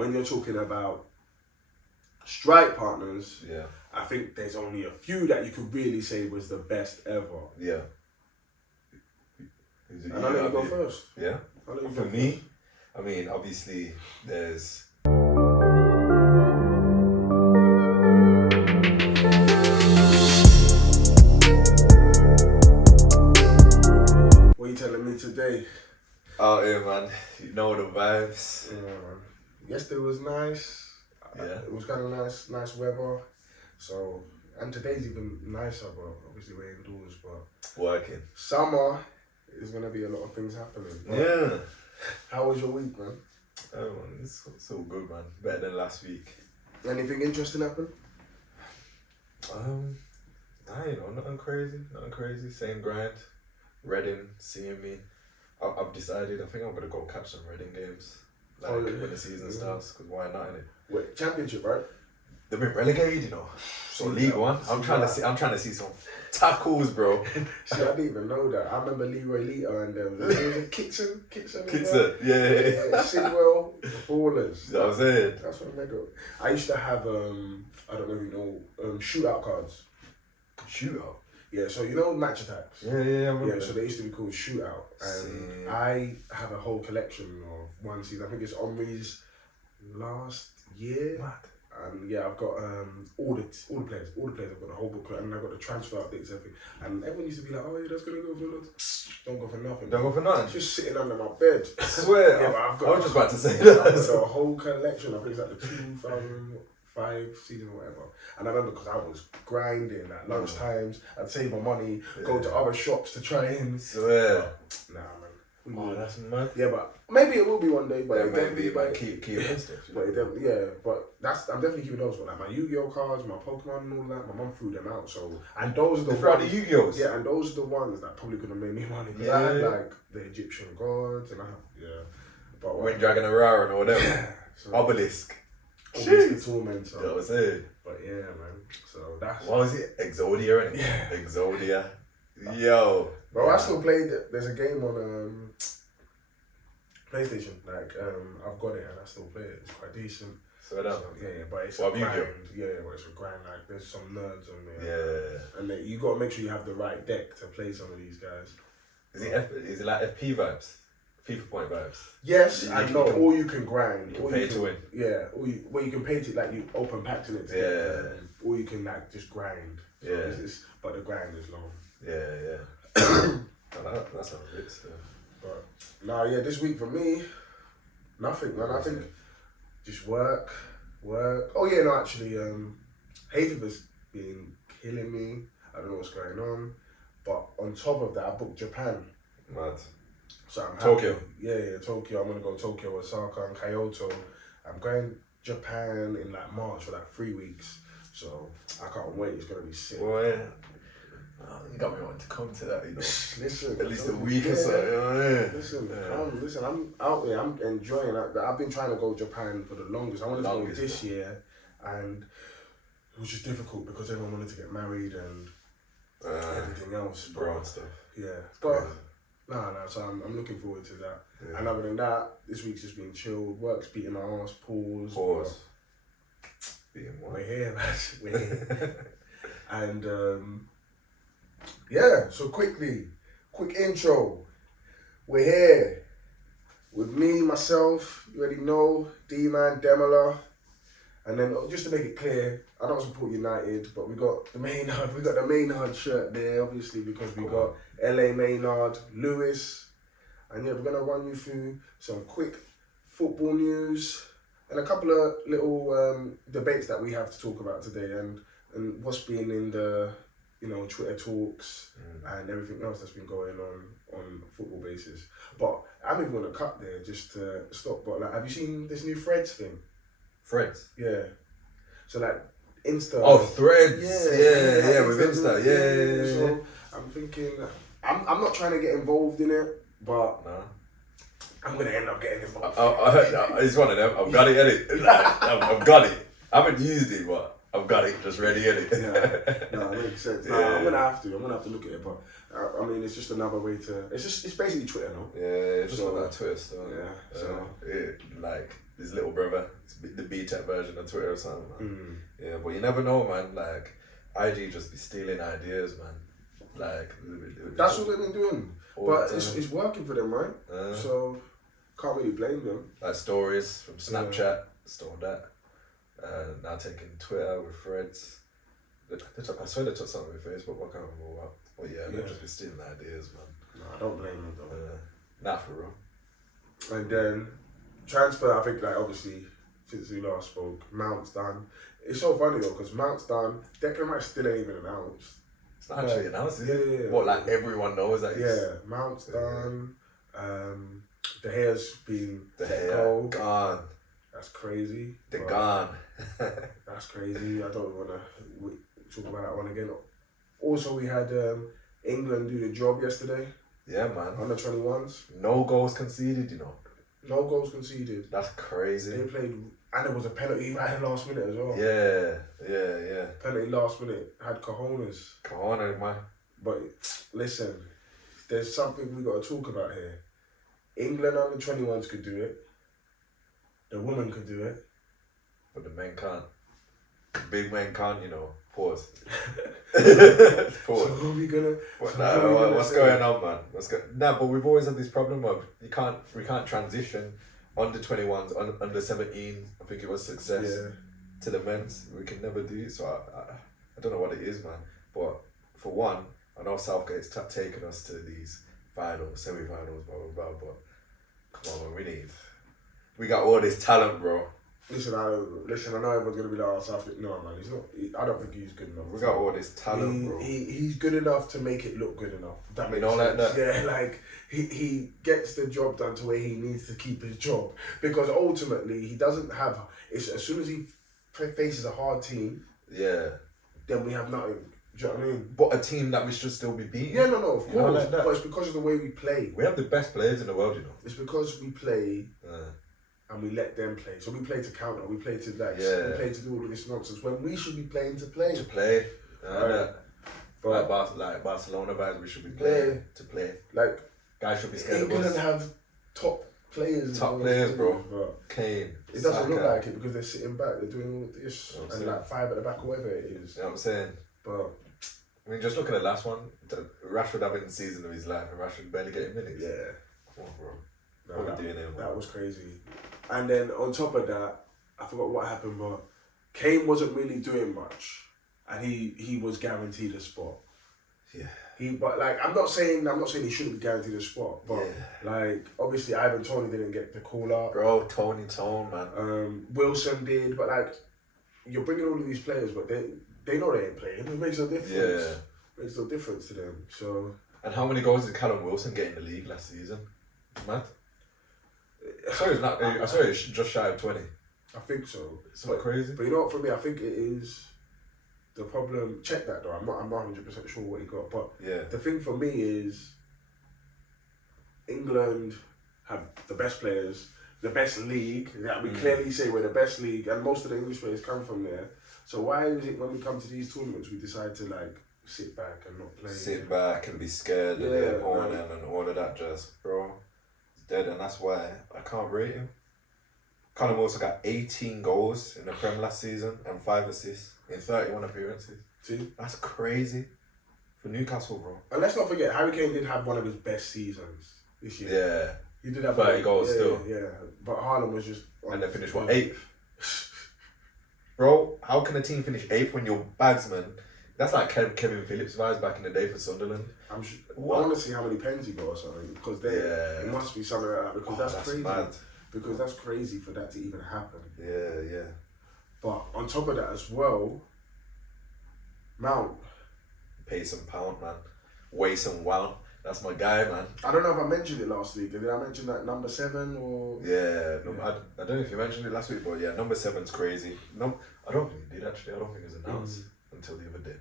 when you're talking about strike partners, Yeah. I think there's only a few that you could really say was the best ever. Yeah. And I'll let you go first. Yeah. For me, I mean, obviously, there's. What are you telling me today? Oh yeah, man. You know the vibes. Yeah, man. Yesterday was nice. Yeah. It was kind of nice weather. So, and today's even nicer, but obviously we're indoors. But Working. summer is gonna be a lot of things happening. Yeah. How was your week, man? Oh man, it's all good, man. Better than last week. Anything interesting happen? Nothing crazy. Same grind. Reading, seeing me. I've decided. I think I'm gonna go catch some Reading games, like when the season starts. Cause why not, innit? Wait, championship, right? They've been relegated, you know. So League One. I'm trying to see some tackles, bro. See, I didn't even know that. I remember Leroy Lita and there was a Kitson. Yeah. Sidwell, the Ballers. That was it. That's what I got. I used to have I don't know if you know shootout cards. Shootout. Yeah, so you know match attacks. Yeah. I remember. Yeah, so they used to be called shootout, and I have a whole collection of one season. I think it's Omri's last year. Mad. And yeah, I've got all the players. I've got the whole booklet, and I've got the transfer updates, everything. And everyone used to be like, "Oh yeah, that's gonna go for nothing." Don't go for nothing. Don't go for nothing. It's just sitting under my bed. I swear. Yeah, but I was just about to say I've that. got a whole collection. I think it's like the 2005 season or whatever. And I remember because I was grinding at lunch times. I'd save my money, go to other shops to try and. Swear. Nah, man. Oh, that's mad. Yeah, but maybe it will be one day. But yeah, it maybe, but keep it stuff. But I'm definitely keeping those. Like my Yu-Gi-Oh cards, my Pokemon, and all that. My mum threw them out. So and those are the ones. The Yu-Gi-Ohs. Yeah, and those are the ones that probably could have made me money. Because I had like the Egyptian gods, and I have But Wind Dragon Aurora or whatever. So, Obelisk. Obelisk the Tormentor. That was it. But yeah, man. So that's. What was it? Exodia, innit? Yeah. Exodia. Yo. Bro, I still played. There's a game on PlayStation. Like I've got it and I still play it. It's quite decent. So yeah, but it's what a have you grind. got? Yeah, but it's a grind. Like there's some nerds on there. Yeah. And you got to make sure you have the right deck to play some of these guys. Is it like FP vibes? FIFA point vibes? Yes, and no, or you can grind. You can pay to win. Yeah, or you can pay to like you open packs in it. Or you can like just grind. So but the grind is long. Yeah. That sounds good. So. But this week for me, nothing, man. I think just work. Oh yeah, no, actually, hay fever's been killing me. I don't know what's going on, but on top of that, I booked Japan. Mad. So I'm happy. Tokyo. Yeah, Tokyo. I'm gonna go Tokyo, Osaka, and Kyoto. I'm going Japan in like March for like 3 weeks. So I can't wait. It's gonna be sick. Well, yeah. You got me wanting to come to that, you know. Listen, at least a week or so, you know. Listen, I'm out there. I'm enjoying it. I've been trying to go Japan for the longest. I wanted to go this year, and it was just difficult because everyone wanted to get married and everything else. Bro and stuff. Yeah, but so I'm looking forward to that. Yeah. And other than that, this week's just been chilled. Work's beating my ass. Pause. Beating what? We're here, man. We're here. And so quick intro. We're here with me, myself, you already know, D-Man, Demola. And then just to make it clear, I don't support United, but we got the Maynard shirt there, obviously, because we got LAMaynard, Lewis. And yeah, we're going to run you through some quick football news and a couple of little debates that we have to talk about today and what's been in the Twitter talks and everything else that's been going on football basis. But I'm even going to cut there just to stop. But like, have you seen this new Threads thing? Threads? Yeah. So like Insta. Oh, Threads. Yeah, with Insta. Yeah. So I'm thinking, I'm not trying to get involved in it, but I'm going to end up getting involved. It's one of them. I've got it, innit? I've got it. I haven't used it, but I've got it just ready, innit? No, it makes sense. I'm gonna have to look at it, but I mean, it's just another way to. It's basically Twitter, no? Yeah, it's just like that Twitter stuff. Yeah. So his little brother. It's the B-Tech version of Twitter or something, man. Mm. Yeah, but you never know, man. Like, IG just be stealing ideas, man. Like, that's what they've been doing. But it's working for them, right? So, can't really blame them. Like stories from Snapchat, stole that. Now taking Twitter with threads. I swear they took something with Facebook, but I can't remember what. But yeah, they've just been stealing ideas, man. No, I don't blame them though. Not for real. And then transfer, I think, like, obviously, since we last spoke, Mount's done. It's so funny though, because Mount's done, Declan Rice still ain't even announced. It's not actually announced, is it? Yeah. What, like everyone knows that? Yeah, Mount's done. De Gea's been gone. That's crazy. They're gone. That's crazy. I don't want to talk about that one again. Also, we had England do the job yesterday. Yeah, man. Under 21s. No goals conceded, you know. No goals conceded. That's crazy. They played, and there was a penalty right at the last minute as well. Yeah. Penalty last minute. Had cojones. Cojones, man. But listen, there's something we got to talk about here. England under 21s could do it. The women could do it. But the men can't. The big men can't, you know. Pause. Pause. So what are we gonna... What's going on, man? But we've always had this problem of we can't transition under 21s, under 17, I think it was success, to the men's. We can never do it, so I don't know what it is, man. But for one, I know Southgate's taken us to these finals, semi-finals, blah, blah, blah, but come on, man, we got all this talent, bro. Listen, I know everyone's gonna be like, oh, Southgate. No, man, he's not. I don't think he's good enough. We got all this talent, bro. He's good enough to make it look good enough. That makes sense. Like that. Yeah, like he gets the job done to where he needs to keep his job, because ultimately he doesn't have. It's as soon as he faces a hard team. Yeah. Then we have nothing. Do you know what I mean? But a team that we should still be beating. Yeah, no, of course. Like but it's because of the way we play. We have the best players in the world, you know. It's because we play. And we let them play. So we play to counter, we play to we play to do all of this nonsense when we should be playing to play. To play. Right. But like Barcelona vibes, we should be playing to play. Like, guys should be scared England of us. have top players. Top players, bro. But Kane. It doesn't look like it because they're sitting back, they're doing all this, and like five at the back or whatever it is. You know what I'm saying? But I mean, just look at the last one. Rashford having the season of his life, and Rashford barely getting minutes. Yeah. Come on, bro. No, what are we doing here, bro? That was crazy. And then on top of that, I forgot what happened, but Kane wasn't really doing much, and he was guaranteed a spot. Yeah. But like, I'm not saying he shouldn't be guaranteed a spot, but like, obviously Ivan Toney didn't get the call up. Bro, Tone, man. Wilson did, but like, you're bringing all of these players, but they know they ain't playing. It makes no difference. Yeah. Makes no difference to them. So. And how many goals did Callum Wilson get in the league last season? Mad. I swear it's just shy of 20. I think so. It's not crazy. But you know what, for me, I think it is the problem. Check that though. I'm not 100% sure what he got, but the thing for me is England have the best players, the best league. That we clearly say we're the best league, and most of the English players come from there. So why is it when we come to these tournaments we decide to like sit back and not play? Sit back and be scared of the opponent and all of that, just bro. Dead, and that's why I can't rate him. Callum Wilson got 18 goals in the Prem last season and 5 assists in 31 appearances. See? That's crazy for Newcastle, bro. And let's not forget, Harry Kane did have one of his best seasons this year. Yeah. He did have 30 goals still. Yeah, but Haaland was just... And they finished, 8th? Bro, how can a team finish 8th when your bagsman... That's like Kevin Phillips vibes back in the day for Sunderland. I want to see how many pens he got or something, because it must be something like that, because that's crazy. Mad. Because that's crazy for that to even happen. Yeah. But on top of that as well, Mount. Pace and pound, man. Waste and Wound. That's my guy, man. I don't know if I mentioned it last week. Did I mention that number 7 or? Yeah, I don't know if you mentioned it last week, but yeah, number 7's crazy. No, I don't think you did actually. I don't think it was announced until the other day.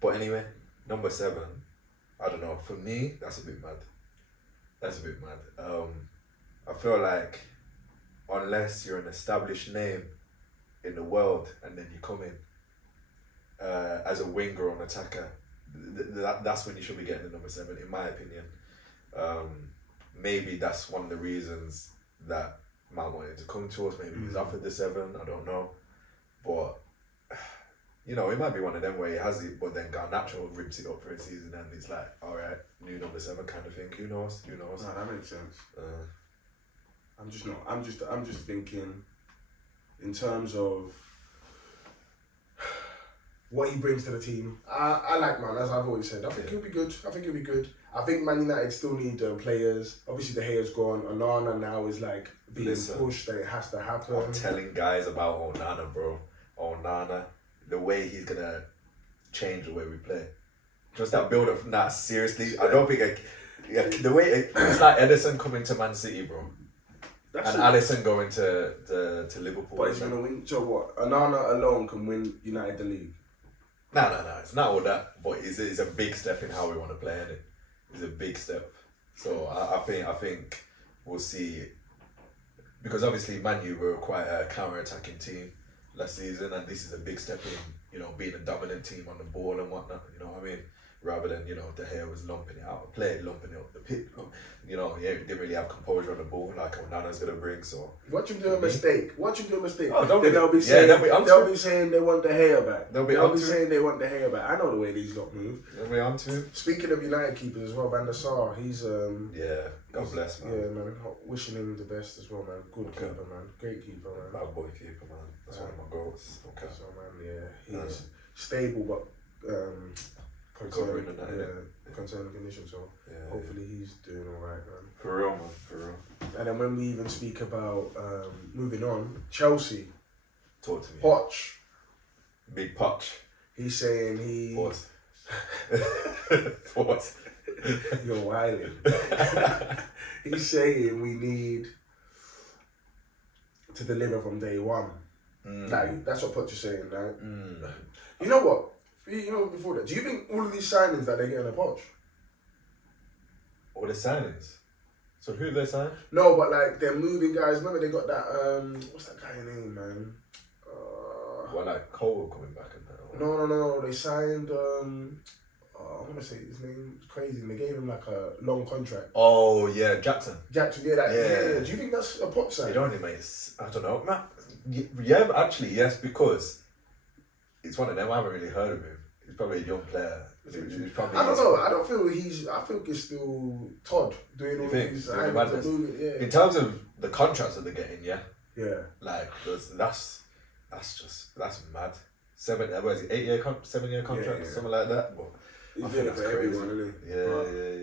But anyway, number 7, I don't know. For me, that's a bit mad. I feel like unless you're an established name in the world and then you come in as a winger or an attacker, that's when you should be getting the number 7, in my opinion. Maybe that's one of the reasons that Man wanted to come to us. Maybe he's offered the 7. I don't know, but you know, it might be one of them where he has it, but then Garnacho rips it up for a season, and it's like, all right, new number 7 kind of thing. Who knows? Who knows? No, that makes sense. I'm just not. I'm just thinking, in terms of what he brings to the team. I like, man, as I've always said. I think he'll be good. I think Man United still need players. Obviously, De Gea's gone. Onana now is like being pushed that it has to happen. I'm telling guys about Onana, bro. Onana, the way he's gonna change the way we play. Just that build up. Nah, seriously, I don't think the way it's like Edison coming to Man City, bro. And Alisson going to Liverpool. But he's gonna win. So what? Onana alone can win United the league. No, it's not all that. But it's a big step in how we want to play, innit? It's a big step. So I think we'll see. Because obviously Man U were quite a counter-attacking team last season, and this is a big step in, you know, being a dominant team on the ball and whatnot. You know what I mean? Rather than, you know, De Gea was lumping it out of play, lumping it up the pitch. You know, he didn't really have composure on the ball like Onana's gonna bring. So watch him do a mistake. Oh, then they'll be saying they want De Gea back. They'll be saying they want De Gea back. I know the way these lot move. They'll be on to him. Speaking of United keepers as well, Van der Sar, he's God bless, man. Yeah, man. Wishing him the best as well, man. Good keeper, man. Great keeper, man. Bad boy keeper, man. That's one of my goals. Okay. So, man, he's stable, but concerning condition. So hopefully he's doing all right, man. For real, man. For real. And then when we even speak about moving on, Chelsea. Talk to me. Poch. Big Poch. He's saying he. Pause. Pause. You're wilding. He's saying we need to deliver from day one. Like, that's what Poch is saying, right? You know what? Before that, do you think all of these signings that they're getting a Poch? All the signings? So who they signed? No, but like they're moving guys. Remember they got that what's that guy's name, man? Like Cole coming back and that? No. They signed I want to say his name is crazy. And they gave him like a long contract. Oh yeah, Jackson. Yeah. Do you think that's a Poch sign? It only makes, I don't know, man. Yeah, actually yes, because it's one of them. I haven't really heard of him. He's probably a young player. I don't know. I don't feel I think it's still Todd doing all these. In terms of the contracts that they're getting, yeah. Like that's mad. 8-year 7-year contract, something like that. But he's doing it for everyone, isn't he?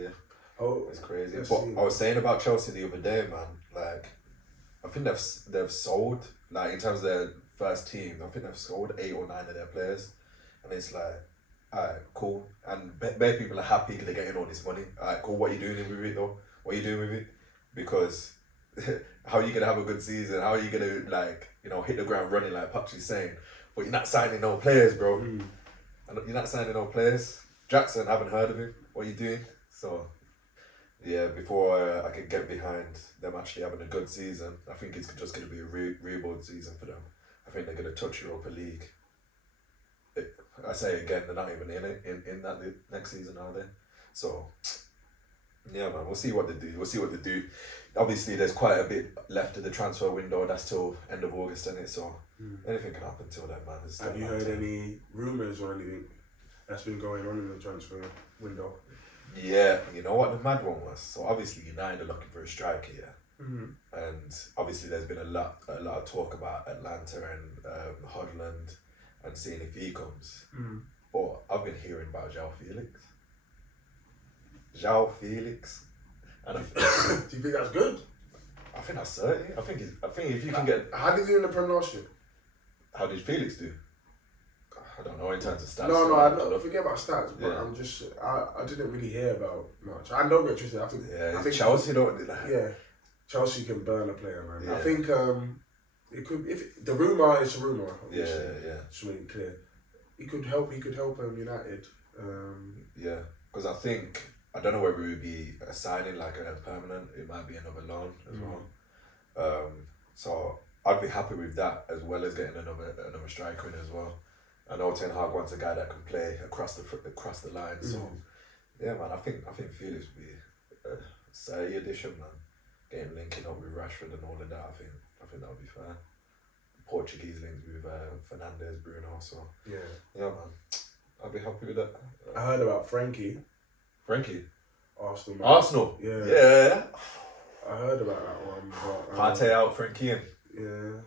Yeah. Oh, it's crazy. But I was saying about Chelsea the other day, man. Like, I think they've sold, like in terms of their first team. I think they've sold 8 or 9 of their players, and it's like, alright, cool. And bare people are happy because they're getting all this money. Alright, cool. What are you doing with it though? What are you doing with it? Because how are you gonna have a good season? How are you gonna, like, you know, hit the ground running like Patrick's saying? But you're not signing no players, bro. And you're not signing no players. Jackson, I haven't heard of him. What are you doing? So, yeah, before I can get behind them actually having a good season, I think it's just going to be a rebuild season for them. I think they're going to touch Europa League. I say again, they're not even in that next season, are they? So, yeah, man, we'll see what they do. Obviously, there's quite a bit left of the transfer window. That's till end of August, isn't it? So, anything can happen till then, man. Have you heard any rumours or anything that's been going on in the transfer window? Yeah, you know what the mad one was? So obviously United are looking for a striker, yeah. And obviously there's been a lot of talk about Atlanta and Holland and seeing if he comes. But I've been hearing about João Félix. And do you think that's good? I think that's certain. I think if you can get. How did he do in the Prem last year? How did Felix do? I don't know in terms of stats. No, I forget about stats, but I'm just I didn't really hear about much. I don't get twisted. I think Chelsea don't. Chelsea can burn a player, man. Yeah. I think it could, if the rumour is a rumour. Obviously, just to make it clear, he could help United. Because I don't know whether it would be a signing like a permanent. It might be another loan as well. So I'd be happy with that, as well as getting another striker in as well. I know Ten Hag wants a guy that can play across the line. So yeah, man, I think Felix would be a steady addition, man. linking up with Rashford and all of that. I think that would be fair. Portuguese links with Fernandes, Bruno. So yeah, man, I'll be happy with that. I heard about Frankie. Arsenal. Yeah. I heard about that one. But, Partey out, Frankie in. Yeah.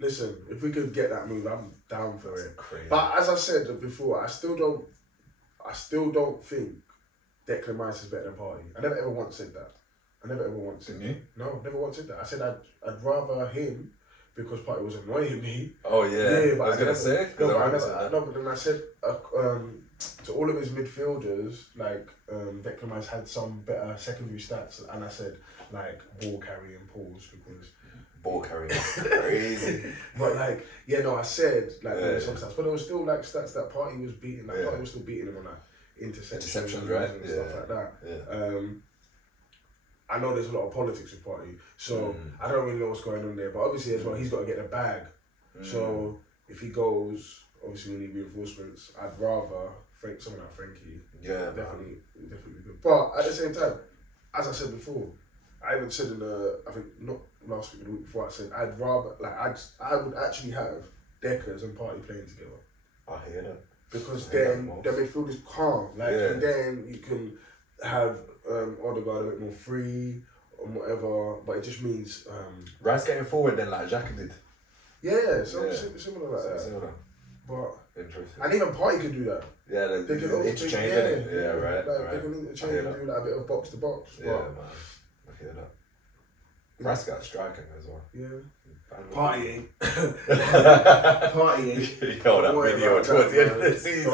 Listen, if we could get that move, I'm down for it. Crazy. But as I said before, I still don't think Declan Rice is better than Partey. I never ever once said that. Didn't you? No, never once said that. I said I'd rather him because Partey was annoying me. Oh yeah. But I was gonna say. But then I said to all of his midfielders, like Declan Rice had some better secondary stats, and I said like ball carrying pools because. Ball carrying crazy. But like, I said like some stats, but there was still like stats that Partey was beating. Like Partey was still beating him on like interceptions, right? And stuff like that. Yeah. I know there's a lot of politics with Partey, so I don't really know what's going on there. But obviously as well, he's got to get the bag. So if he goes, obviously we need reinforcements. I'd rather someone like Frankie. Yeah, definitely good. But at the same time, as I said before, I even said I think not last week, the week before, I said I'd rather I would actually have Deckers and Partey playing together. I hear that. Because then the midfield is calm, and then you can have Odegaard a bit more free or whatever. But it just means Rice getting forward then like Xhaka did. Similar like that. Similar. But interesting. And even Partey can do that. Yeah, they can interchange it. Yeah, right. They can interchange and do like a bit of box to box. Yeah, man. I hear that. Rice got striking as well. Yeah. Partying. You know that video towards the end of the season.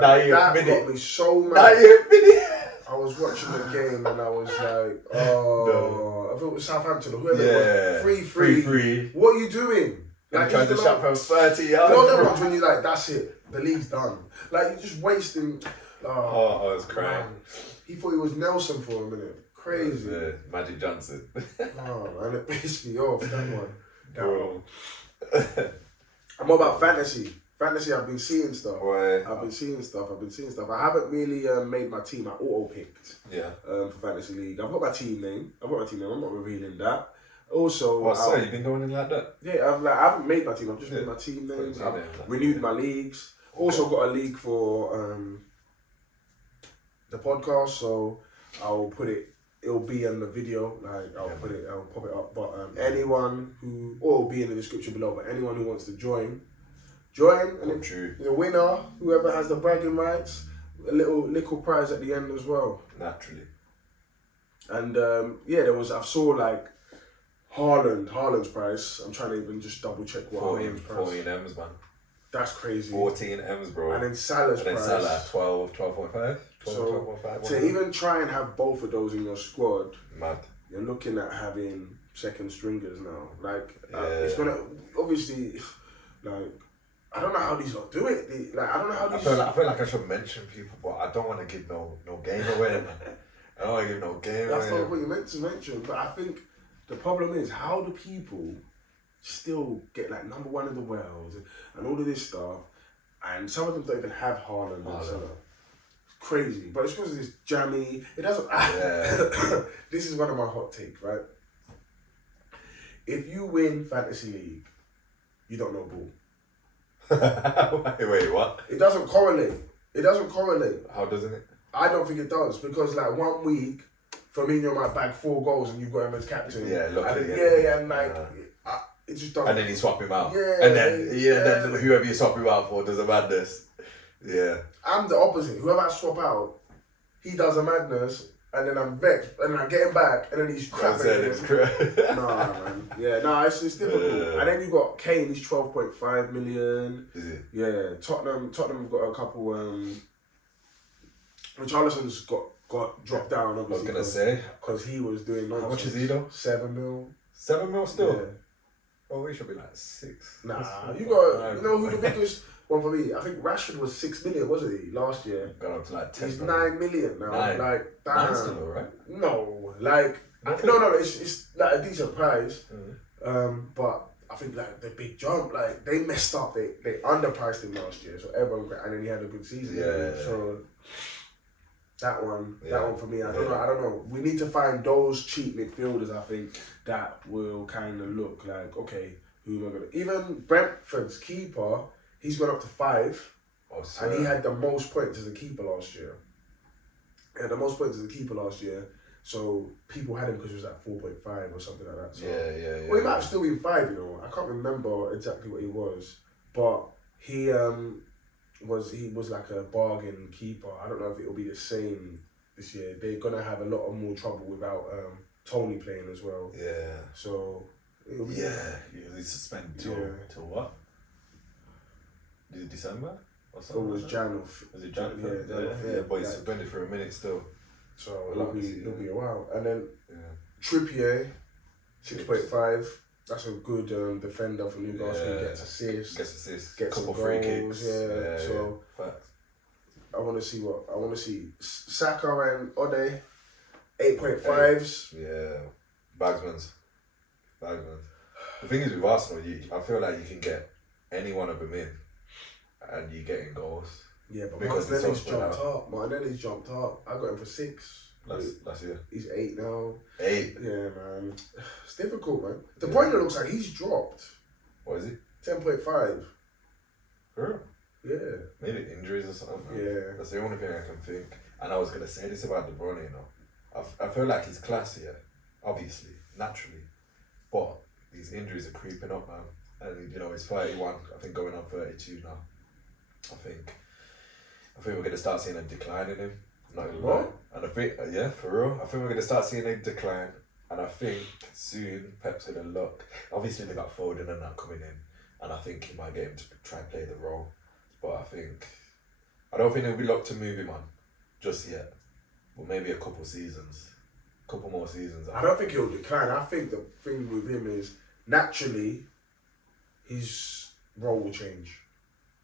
That got me so mad. I was watching the game and I was like, I thought it was Southampton or whoever it was. 3-3. What are you doing? Like trying to shot from 30 yards. You know them ones when you're like, that's it, the league's done. Like you're just wasting. I was crying. He thought he was Nelson for a minute. Crazy. Magic Johnson. And it pissed me off, that one. Bro. I'm all about fantasy. I've been seeing stuff. Right. I've been seeing stuff. I haven't really made my team. I auto-picked. Yeah. For Fantasy League. I've got my team name. I'm not revealing that. Also. You've been going in like that? Yeah, I haven't made my team. I've just made my team names. I've renewed my leagues. Also got a league for the podcast, so I'll put it. It'll be in the video, like I'll pop it up. But anyone who, or it'll be in the description below. But anyone who wants to join, and if the winner, whoever has the bragging rights, a little prize at the end as well. Naturally. And I saw like Haaland's price. I'm trying to even just double check what Haaland's price. 14 M's, man. That's crazy. 14 M's, bro. And then Salah's price. Salah 12.5. So to even try and have both of those in your squad, mad. You're looking at having second stringers now. It's gonna obviously like I don't know how these lot do it. I don't know how these. I feel like I should mention people, but I don't want to give no game away, man. I don't want to give no game away. That's not what you meant to mention, but I think the problem is how do people still get like number one in the world and all of this stuff, and some of them don't even have Haaland and Salah. Crazy, but it's because it's jammy. It doesn't. This is one of my hot takes, right? If you win Fantasy League, you don't know ball. Wait, what? It doesn't correlate. How doesn't it? I don't think it does because like 1 week, Firmino might bag 4 goals and you've got him as captain. It just doesn't. And then you swap him out. Yeah. And then whoever you swap him out for does a madness. Yeah. I'm the opposite. Whoever I swap out, he does a madness, and then I'm vexed, and I get him back, and then he's crap. Nah, man. Yeah, it's difficult. And then you got Kane, he's 12.5 million. Is it? Yeah. Tottenham have got a couple. Richarlison's got dropped down. Obviously, I was gonna say because he was doing nonsense. How much is he though? 7 mil. 7 mil still. Yeah. Oh, we should be like 6. Nah, you know who the biggest one for me? I think Rashford was 6 million, wasn't he, last year? Got up to like 10. He's 9 million now. 9. Like, damn. 9 still, right? No, like, no, it's like a decent price. But I think like the big jump, like they messed up. They underpriced him last year, so everyone, and then he had a good season. Yeah. So That one for me. I don't know. We need to find those cheap midfielders. I think that will kind of look like, okay, who am I gonna? Even Brentford's keeper, he's gone up to 5, and he had the most points as a keeper last year. So people had him because he was at 4.5 or something like that. So, yeah. Well, he might have still been 5. You know, I can't remember exactly what he was, but he was like a bargain keeper. I don't know if it'll be the same this year. They're gonna have a lot of more trouble without Tony playing as well. Yeah. So it'll be He's suspended till what? December or It something? was Jan. Was it Jan? Yeah, but he's suspended for a minute still. So it'll be a while. And then Yeah. Trippier, 6.5. That's a good defender for Newcastle. Yeah. He gets assists. Gets a couple free kicks. Yeah. So facts. I want to see Saka and Ode, 8.5s. Yeah, Bagsman's. The thing is with Arsenal, I feel like you can get any one of them in, and you get in goals. Yeah, but because Martinelli's jumped up. I got him for 6. Last year. He's 8 now. 8. Yeah, man. It's difficult, man. De Bruyne looks like he's dropped. What is he? 10.5. For real? Yeah. Maybe injuries or something. Man. Yeah. That's the only thing I can think. And I was gonna say this about De Bruyne, you know. I feel like he's classier, obviously, naturally, but these injuries are creeping up, man. And you know, he's 31. I think going on 32 now. I think we're gonna start seeing a decline in him. Not gonna lie. And I think, for real, I think we're gonna start seeing a decline. And I think soon Pep's gonna look. Obviously, they got Foden and that coming in, and I think he might get him to try and play the role. But I don't think it'll be luck to move him on just yet. But maybe a couple more seasons. I don't think he'll decline. I think the thing with him is naturally his role will change.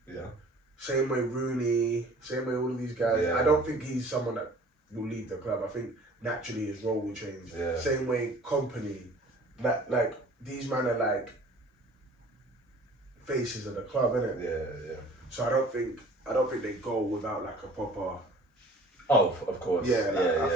Yeah. Same way Rooney, same way all of these guys. Yeah. I don't think he's someone that will leave the club. I think naturally his role will change. Yeah. Same way Company, like these men are like faces of the club, innit? Yeah. So I don't think they go without like a proper. Oh, of course. Yeah, Of I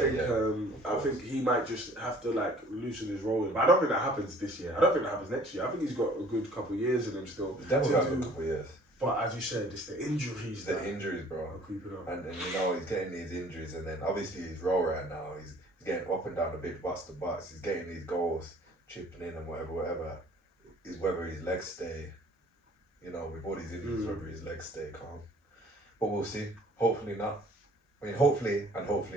course. think he might just have to like loosen his role. But I don't think that happens this year. I don't think that happens next year. I think he's got a good couple of years in him still. Definitely got a couple of years. But as you said, it's the injuries. The injuries, bro. Are creeping up. And you know, he's getting these injuries, and then obviously his role right now, he's getting up and down the big box to box. He's getting these goals, chipping in and whatever. Is whether his legs stay, you know, with all these injuries, whether his legs stay calm. But we'll see. Hopefully not. I mean, hopefully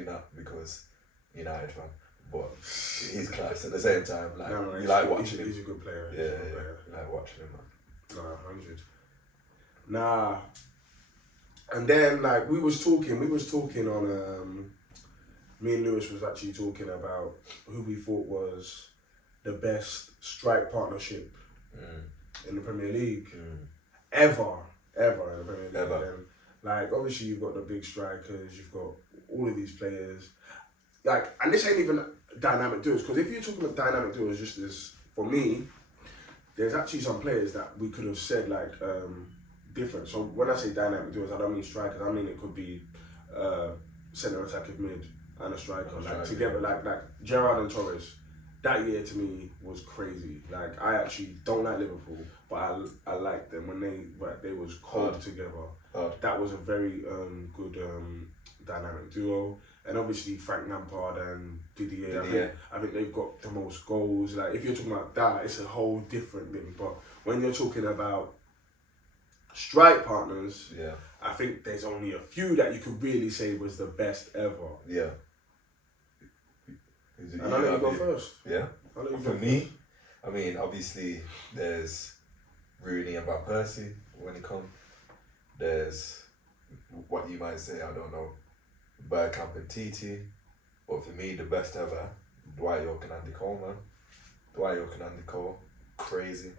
not, because United fan. But he's class at the same time. Like, you like watching him. He's a good player. Yeah, you like watching him, man. 100. Nah. And then like we was talking on me and Lewis was actually talking about who we thought was the best strike partnership in the Premier League ever in the Premier League. Ever. And, like obviously you've got the big strikers, you've got all of these players. Like, and this ain't even dynamic duos, because if you're talking about dynamic duos, just as for me, there's actually some players that we could have said like different. So when I say dynamic duos, I don't mean strikers. I mean it could be centre attacking mid and a striker, like together, like Gerrard and Torres. That year to me was crazy. Like I actually don't like Liverpool, but I liked them when they was cold together. That was a very good dynamic duo. And obviously Frank Lampard and Didier. I think they've got the most goals. Like if you're talking about that, it's a whole different thing. But when you're talking about strike partners, I think there's only a few that you could really say was the best ever. Yeah. And I'll let you go first. Yeah. For me, I mean, obviously there's Rooney and Van Persie when he come. There's what you might say, I don't know, Bergkamp and TT. But for me, the best ever, Dwight York and Andy Cole, man. Dwight York and Andy Cole, crazy.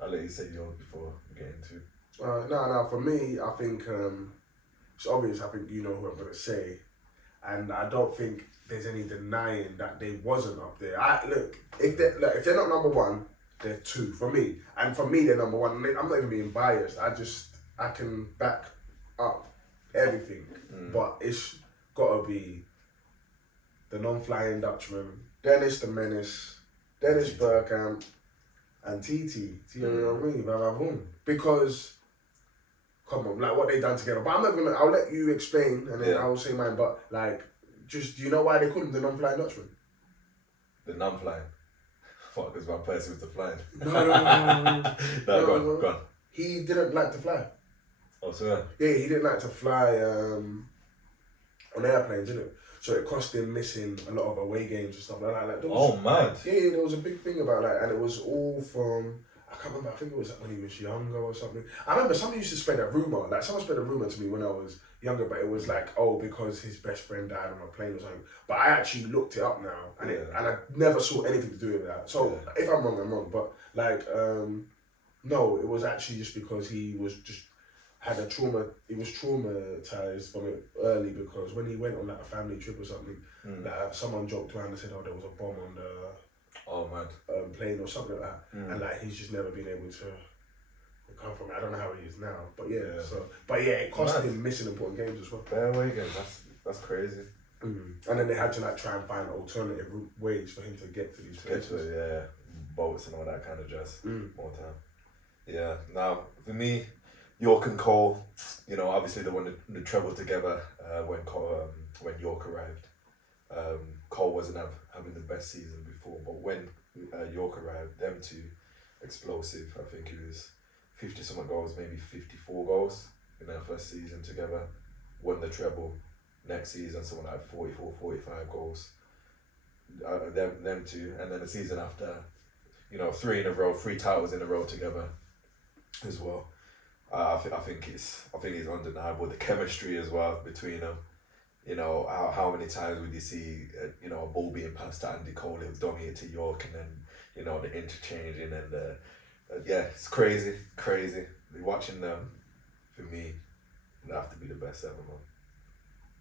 I'll let you say yours before we get into. No, for me, I think it's obvious. I think you know who I'm gonna say, and I don't think there's any denying that they wasn't up there. If they're not number one, they're 2 for me, and for me they're number 1. I'm not even being biased. I can back up everything. But it's gotta be the non-flying Dutchman, Dennis the Menace, Dennis Bergkamp, and TT. Revamp. Because, come on, like what they done together. But I'm not gonna. I'll let you explain, and then I will say mine. But like, just do you know why they call him the non-flying Dutchman? The non-flying. Fuck, because one person was the flying. No, go on. He didn't like to fly. Oh, so Yeah, he didn't like to fly on airplanes, didn't it? So it cost him missing a lot of away games and stuff like that. Like, mad. Yeah, there was a big thing about that, and it was all from, I can't remember, I think it was when he was younger or something. I remember someone used to spread a rumour, like someone spread a rumour to me when I was younger, but it was like, oh, because his best friend died on a plane or something. But I actually looked it up now, and and I never saw anything to do with that. So if I'm wrong, I'm wrong. But like, no, it was actually just because he was just had a trauma. He was traumatized from it early because when he went on like a family trip or something, like someone joked around and said, "Oh, there was a bomb on the plane or something like that," and like he's just never been able to recover from it. I don't know how he is now, but it cost him missing important games as well. Fair way games. That's crazy. And then they had to like try and find alternative ways for him to get to these places. Boats and all that kind of jazz. More time. Yeah. Now for me, York and Cole, you know, obviously they won the treble together when York arrived. Cole wasn't having the best season before, but when York arrived, them two, explosive. I think it was 50-something goals, maybe 54 goals in their first season together. Won the treble. Next season, someone like 44, 45 goals. Them two, and then the season after, you know, 3 titles in a row together, as well. I think it's undeniable, the chemistry as well between them. You know, how many times would you see a ball being passed to Andy Cole, he'll dummy it to York, and then, you know, the interchanging and it's crazy. Watching them, for me, they have to be the best ever, man.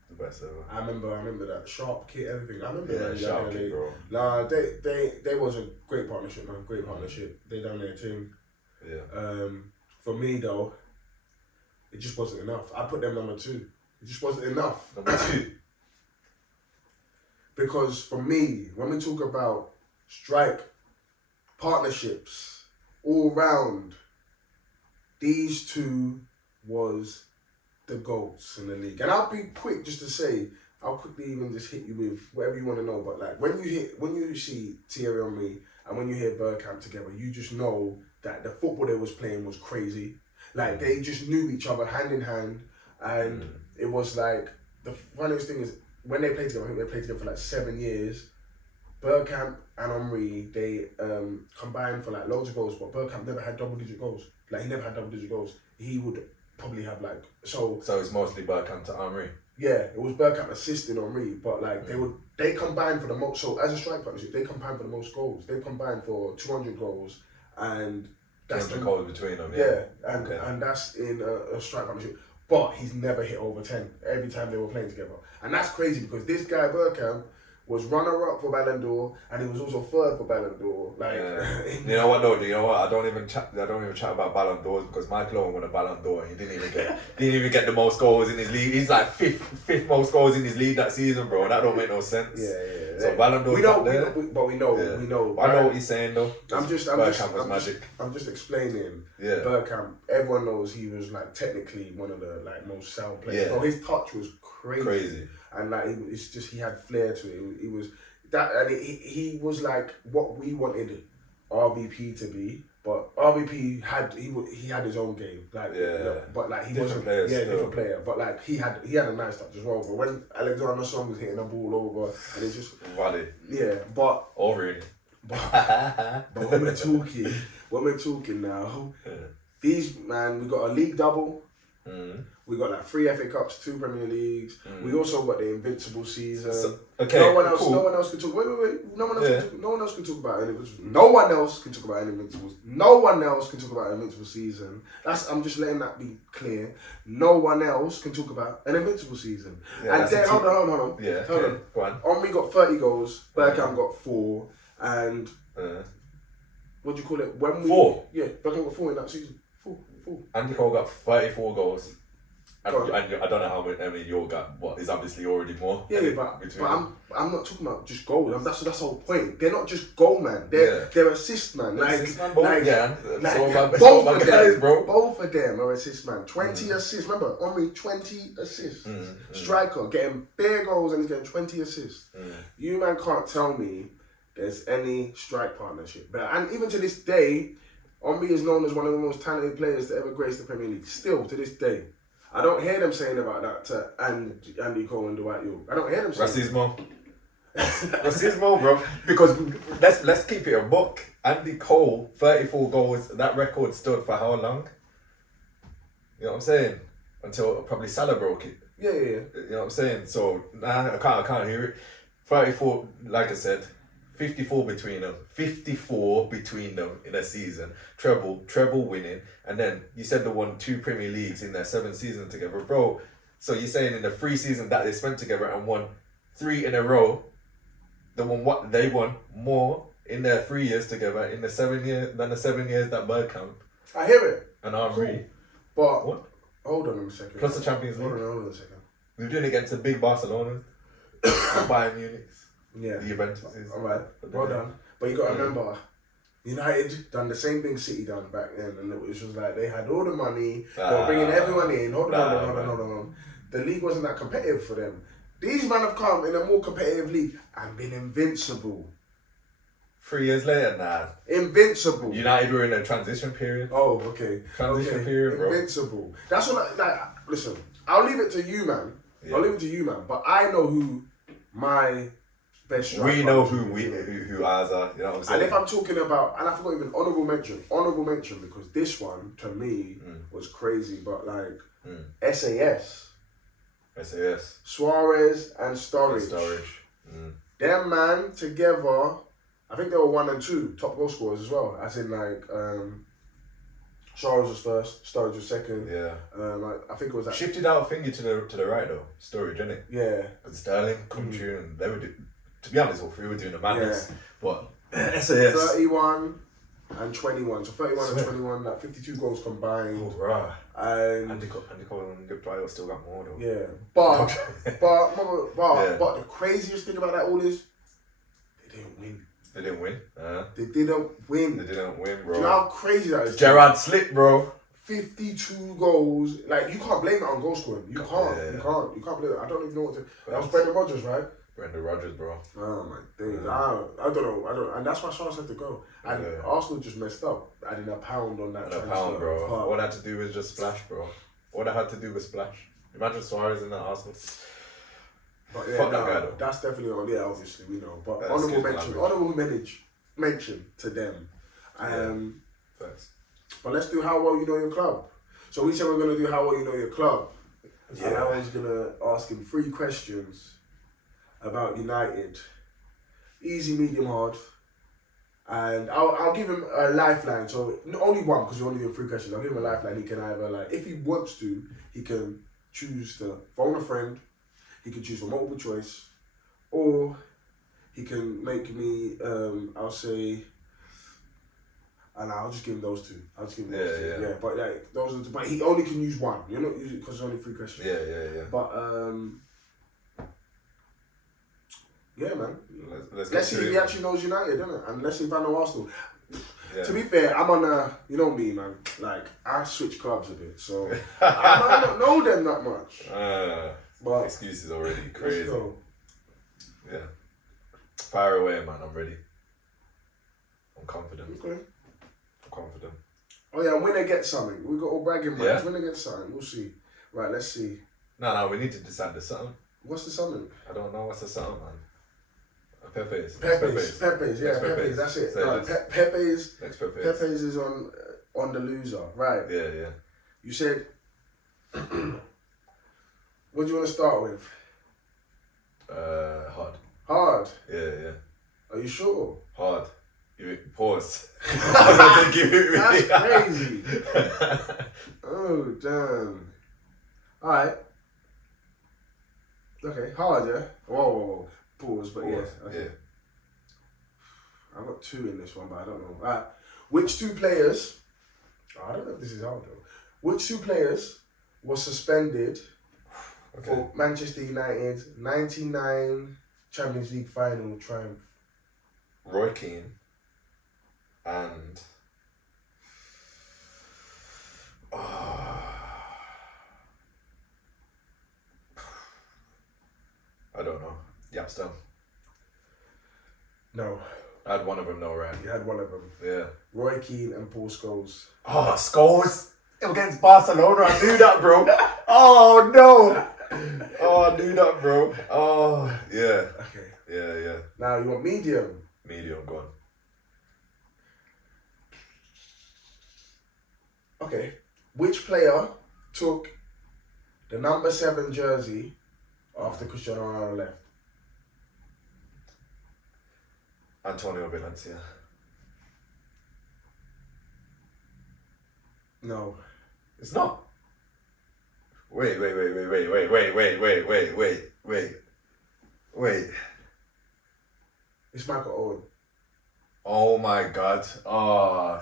The best ever. I remember that sharp kit, everything. I remember that sharp kit, bro. Nah, they was a great partnership, man. Great partnership. They done their thing. Yeah. For me though, it just wasn't enough. I put them number 2. It just wasn't enough. Number 2. Because for me, when we talk about strike partnerships all round, these two was the GOATs in the league. And I'll be quick just to say, I'll quickly even just hit you with whatever you want to know. But like when you see Thierry Henry and when you hear Bergkamp together, you just know that the football they was playing was crazy. Like they just knew each other hand in hand, and it was like the funniest thing is when they played together. I think they played together for like 7 years. Bergkamp and Henry, they combined for like loads of goals, but Bergkamp never had double-digit goals. Like he never had double-digit goals. He would probably have like so. So it's mostly Bergkamp to Henry. Yeah, it was Bergkamp assisting Henry, but like they combined for the most. So as a strike partnership, they combined for the most goals. They combined for 200 goals, and that's 200 goals between them. Yeah, and that's in a strike partnership. But he's never hit over 10 every time they were playing together, and that's crazy because this guy Bergkamp was runner-up for Ballon d'Or, and he was also 3rd for Ballon d'Or. Like, you know what though? You know what? I don't even chat about Ballon d'Ors because Michael Owen won a Ballon d'Or and he didn't even get the most goals in his league. He's like fifth most goals in his league that season, bro. That don't make no sense. Yeah. So Ballon d'Or, we know. I know what he's saying though. Bergkamp was magic. I'm just explaining. Yeah. Bergkamp. Everyone knows he was like technically one of the like most sound players. Yeah. Bro, his touch was crazy. And like it's just he had flair to it. He was that, and he was like what we wanted RVP to be, but RVP had he had his own game. Like but like he different wasn't different still. player. But like he had a nice touch as well. But when Alexander Song was hitting the ball over, and it's just but over. But when we're talking now, these man, we got a league double. We got like 3 FA Cups, 2 Premier Leagues. We also got the Invincible season. No one else can talk. Wait. No one else can talk about an Invincible. No one else can talk about an Invincible. No one else can talk about an Invincible season. I'm just letting that be clear. No one else can talk about an Invincible season. Yeah, and then hold on. Yeah. Hold on. Go on. Henry got 30 goals. Bergkamp got 4. And what do you call it? 4. Yeah, Bergkamp got 4 in that season. 4. Andy Cole got 34 goals. And I don't know how many you got. What is obviously already more. Yeah, but I'm not talking about just goals. That's the whole point. They're not just goal man. They're assist man. Both of them, bro. Both of them are assist man. 20 assists. Remember, Henry 20 assists. Striker getting bare goals and he's getting 20 assists. You man can't tell me there's any strike partnership. But and even to this day, Henry is known as one of the most talented players to ever grace the Premier League. Still to this day. I don't hear them saying about that to Andy Cole and Dwight York. I don't hear them saying Racismo, bro. Because let's keep it a book. Andy Cole, 34 goals. That record stood for how long? You know what I'm saying? Until probably Salah broke it. Yeah. You know what I'm saying? So I can't hear it. 34, like I said, 54 between them. 54 between them in a season. Treble winning. And then you said they won 2 Premier Leagues in their 7 seasons together. Bro, so you're saying in the 3 seasons that they spent together and won 3 in a row, they won more in their 3 years together in the 7 years than the 7 years that Bergkamp. I hear it. And Henry. But what? Hold on a second. Plus the Champions League. Hold on a second. We're doing it against the big Barcelona. Bayern Munich. Yeah. The Juventus. Alright. Well done. But you got to remember, United done the same thing City done back then, and it was just like they had all the money, they were bringing everyone in. Hold on. The league wasn't that competitive for them. These men have come in a more competitive league and been invincible. 3 years later, nah. Invincible. United were in a transition period. Oh, okay. Transition period, bro. Invincible. That's what listen, I'll leave it to you, man. Yeah. I'll leave it to you, man. But I know who my best striker We know is. who ours are, you know what I'm saying? And if I'm talking about, and I forgot even honourable mention, because this one, to me, was crazy, but like, SAS, Suarez and Sturridge. Them man together, I think they were 1 and 2 top goal scorers as well. As in like, Suarez was first, Sturridge was second. Yeah. I think it was that. Shifted out finger to the right though, Sturridge, innit? Yeah. Because Sterling come through and they were to be honest, all 3 were doing the madness. Yeah. But SAS. 31 and 21. So 31 and 21, like 52 goals combined. Oh, bruh. And Andy Cole and Good Player still got more though. yeah. But the craziest thing about that all is they didn't win. They didn't win. They didn't win. They didn't win, bro. Do you know how crazy that is? Gerrard slipped, bro. 52 goals. Like, you can't blame it on goal scoring. You can't. Yeah. You can't blame it. I don't even know what to. That was Brendan Rodgers, right? Brendan Rodgers, bro. Oh my days. I don't know. And that's why Charles had to go. And Arsenal just messed up. Adding £1 on that transfer. £1, bro. All I had to do was just splash, bro. All I had to do was splash. Imagine Suarez in that Arsenal. But yeah, fuck that guy though. That's definitely on. Yeah, obviously we know. But That's honourable mention to them. Thanks. But let's do how well you know your club. So we said we're gonna do how well you know your club. Yeah. And I was gonna ask him 3 questions about United. Easy, medium, hard. And I'll give him a lifeline. So only one, because you're only doing 3 questions. I'll give him a lifeline. He can either, like, if he wants to, he can choose to phone a friend. He can choose for multiple choice, or he can make me. I'll say, and I'll just give him those 2. I'll just give him those 2. Yeah. But like those are. But he only can use one. You're not using because it's only 3 questions. Yeah. But yeah, man. Let's see if he actually knows United, innit? And let's see if I know Arsenal. Yeah. To be fair, I'm on a, you know me, man. Like, I switch clubs a bit, so I don't know them that much. But excuses already crazy. Yeah. Fire away, man. I'm ready. I'm confident. Okay. I'm confident. Oh yeah, winner gets something. We got all bragging rights. Yeah. Winner gets something. We'll see. Right, let's see. No, we need to decide the something. What's the something? I don't know what's the something, man. Pepe's. Yeah, Pepe's. That's it. Pepe's. Next Pepe's. Pepe's is on the loser. Right. Yeah. You said. What do you want to start with? Hard. Hard? Yeah. Are you sure? Hard. Pause. That's crazy. Oh, damn. Alright. Okay, hard, yeah? Whoa. Pause, but yeah. Okay. Yeah. I've got 2 in this one, but I don't know. Alright. Which 2 players... I don't know if this is hard, though. Which 2 players was suspended Okay. for Manchester United 99 Champions League final triumph? Roy Keane and I don't know. Yapstone. No, I had one of them, no, right? you had one of them. Yeah. Roy Keane and Paul Scholes. Oh, Scholes against Barcelona. I knew that, bro. Oh no. Oh, I knew that, bro. Oh, yeah. Okay. Yeah. Now you want medium. Medium gone. Okay. Which player took the number 7 jersey after Cristiano Ronaldo left? Antonio Valencia. No. It's not. Wait. It's Michael Owen. Oh my God. Oh.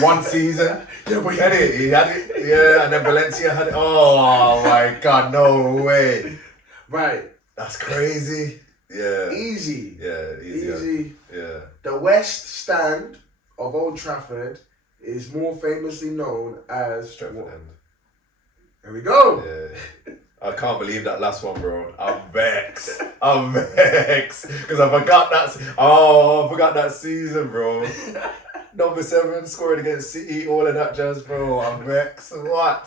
One season. Yeah, but He had it. Yeah, and then Valencia had it. Oh my God, no way. Right. That's crazy. Yeah. Easy. Yeah, easy. Easy. Yeah. The West Stand of Old Trafford is more famously known as... Stretford End. There we go. Yeah. I can't believe that last one, bro. I'm vexed. Because I forgot that season, bro. Number 7 scoring against City, all of that jazz, bro. I'm vexed. What?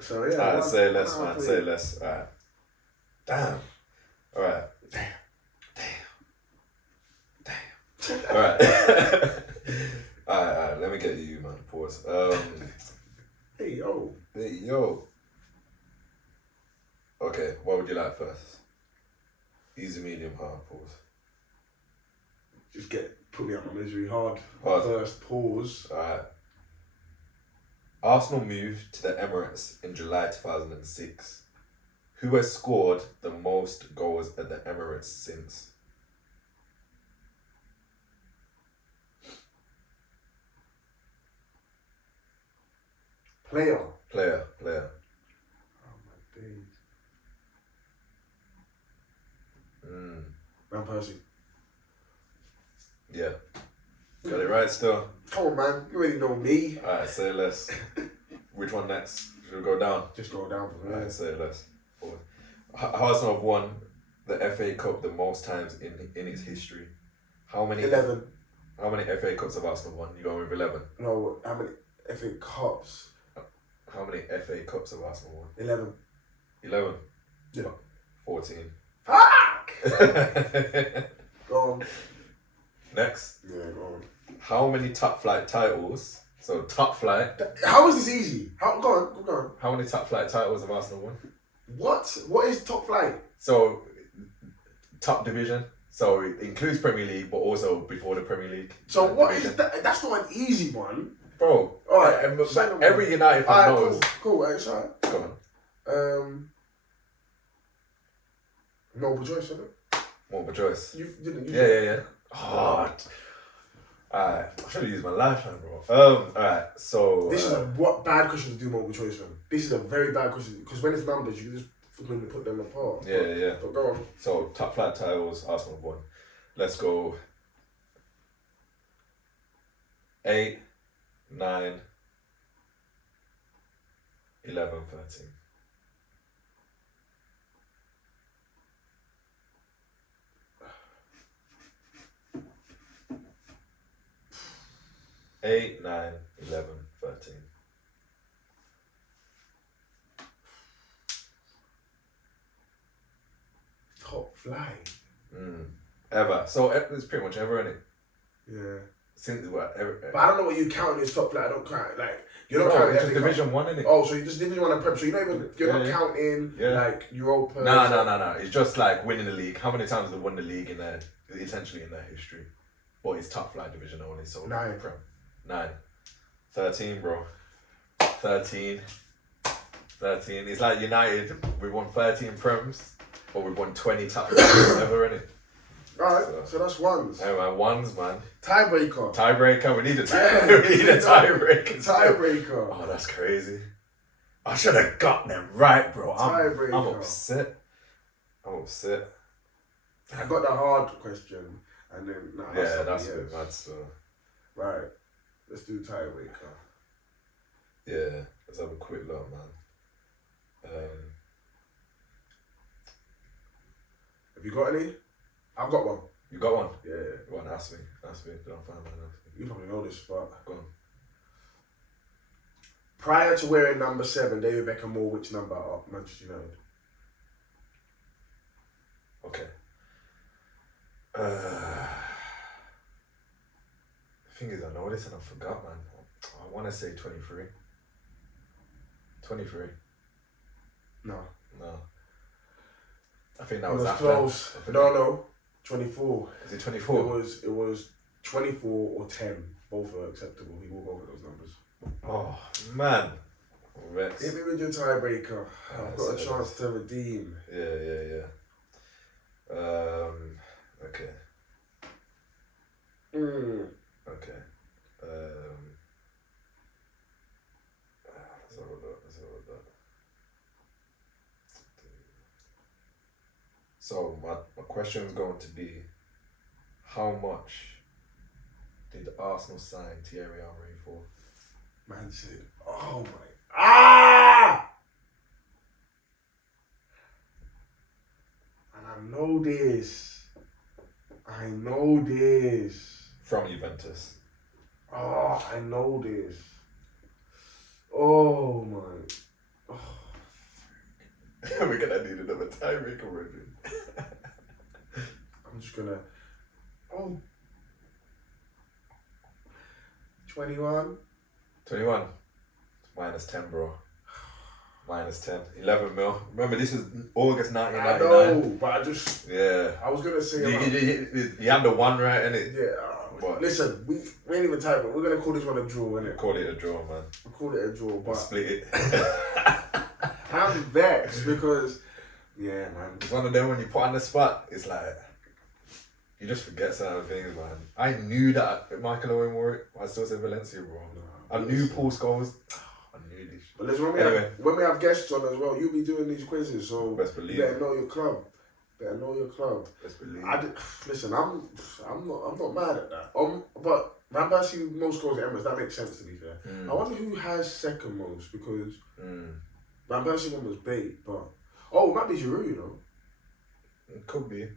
So yeah. Alright, say less, man. Say less. Alright. Damn. Alright. Damn. Alright. Alright. Let me get you, man. Pause. Hey, yo. Hey, yo. Okay, what would you like first? Easy, medium, hard, pause. Just put me out my misery hard. Hard. First, pause. Alright. Arsenal moved to the Emirates in July 2006. Who has scored the most goals at the Emirates since? Player. Player. Oh my days. Van Persie. Yeah. Got it right still? Come on, man. You already know me. Alright, say less. Which one next? Should we go down? Just go down from there. Alright, say less. Arsenal have won the FA Cup the most times in its history. How many? 11. How many FA Cups have Arsenal won? You going with 11? No, how many FA Cups? How many FA Cups have Arsenal won? 11. 11? Yeah. 14. Fuck! Go on. Next. Yeah, go on. How many top flight titles? So top flight. How is this easy? Go on. How many top flight titles have Arsenal won? What? What is top flight? So top division. So it includes Premier League, but also before the Premier League. So what division. is that? That's not an easy one. Bro, Alright, but every United fan knows. Cool. Alright, sorry. Go on. Multiple choice, isn't it? Multiple choice. You didn't use Yeah. Hard. Alright, I should have used my lifeline, bro. Alright, so This is a bad question to do multiple choice from. This is a very bad question because when it's numbers, you can just fucking put them apart. Yeah. But go on. So top flight titles, Arsenal have won. Let's go. 8, 9, 11, 13. Eight, 9, 11, 13. Top flight. Ever. So it's pretty much ever, innit? Yeah. Since what? Ever. But I don't know what you count as top flight. I don't count you're not No, counting it's just FA Cup. Division 1, innit? Oh, so you just Division 1 and Prem. So you're not counting like Europa. No. It's just like winning the league. How many times have they won the league essentially in their history? But it's top flight division only, so 9. Prem. 9. 13, bro. 13. It's like United. We've won 13 Prems, but we've won 20 top flights ever, innit? Alright, so that's ones. Hey man, ones, man. Tiebreaker. We need a tiebreaker. Tiebreaker. Oh, that's crazy. I should have got them right, bro. I'm Tiebreaker. upset. I'm upset. I got the hard question, and then That's a bit mad still. Right, let's do tiebreaker. Yeah, let's have a quick look, man. Have you got any? I've got one. You got one? Yeah. Go on, ask me. Don't find mine. You probably know this, but Go on. prior to wearing number 7, David Beckham wore which number at Manchester United? Okay. The thing is, I know this and I forgot, man. I want to say 23. 23. No. I think that It was was after. close. No. 24. Is it 24? It was 24 or 10. Both are acceptable. He will go with those numbers. Oh, man. Rex. Hit me with your tiebreaker. I've got a so chance to redeem. Yeah. Okay. Okay. Let's have a look. So my question is going to be, how much did Arsenal sign Thierry Henry for? Man said, oh my. Ah! And I know this. From Juventus. Oh, I know this. Oh my. Oh. We're gonna need another tiebreaker, Reggie. I'm just gonna. Oh. 21. 21. Minus 10, bro. Minus 10. 11 mil. Remember, this was August 1999. I know, but I just. Yeah. I was gonna say. You had the one right, innit? Yeah. What? Listen, we ain't even tied, but we're gonna call this one a draw, innit? Call it a draw, man. We'll call it a draw, but Split it. I'm vexed because, yeah, man. It's one of them when you put on the spot, it's like, you just forget certain things, man. I knew that Michael Owen wore it, but I still said Valencia, bro. I knew Paul Scholes. I knew this shit. But listen, when we have guests on as well, you'll be doing these quizzes, so Best believe you better know your club. Best believe. Listen, I'm not mad at that. But Van Persie most goals at Emirates, that makes sense to be fair. I wonder who has second most because Van Persie one was bait, but it might be Giroud, you know. It could be.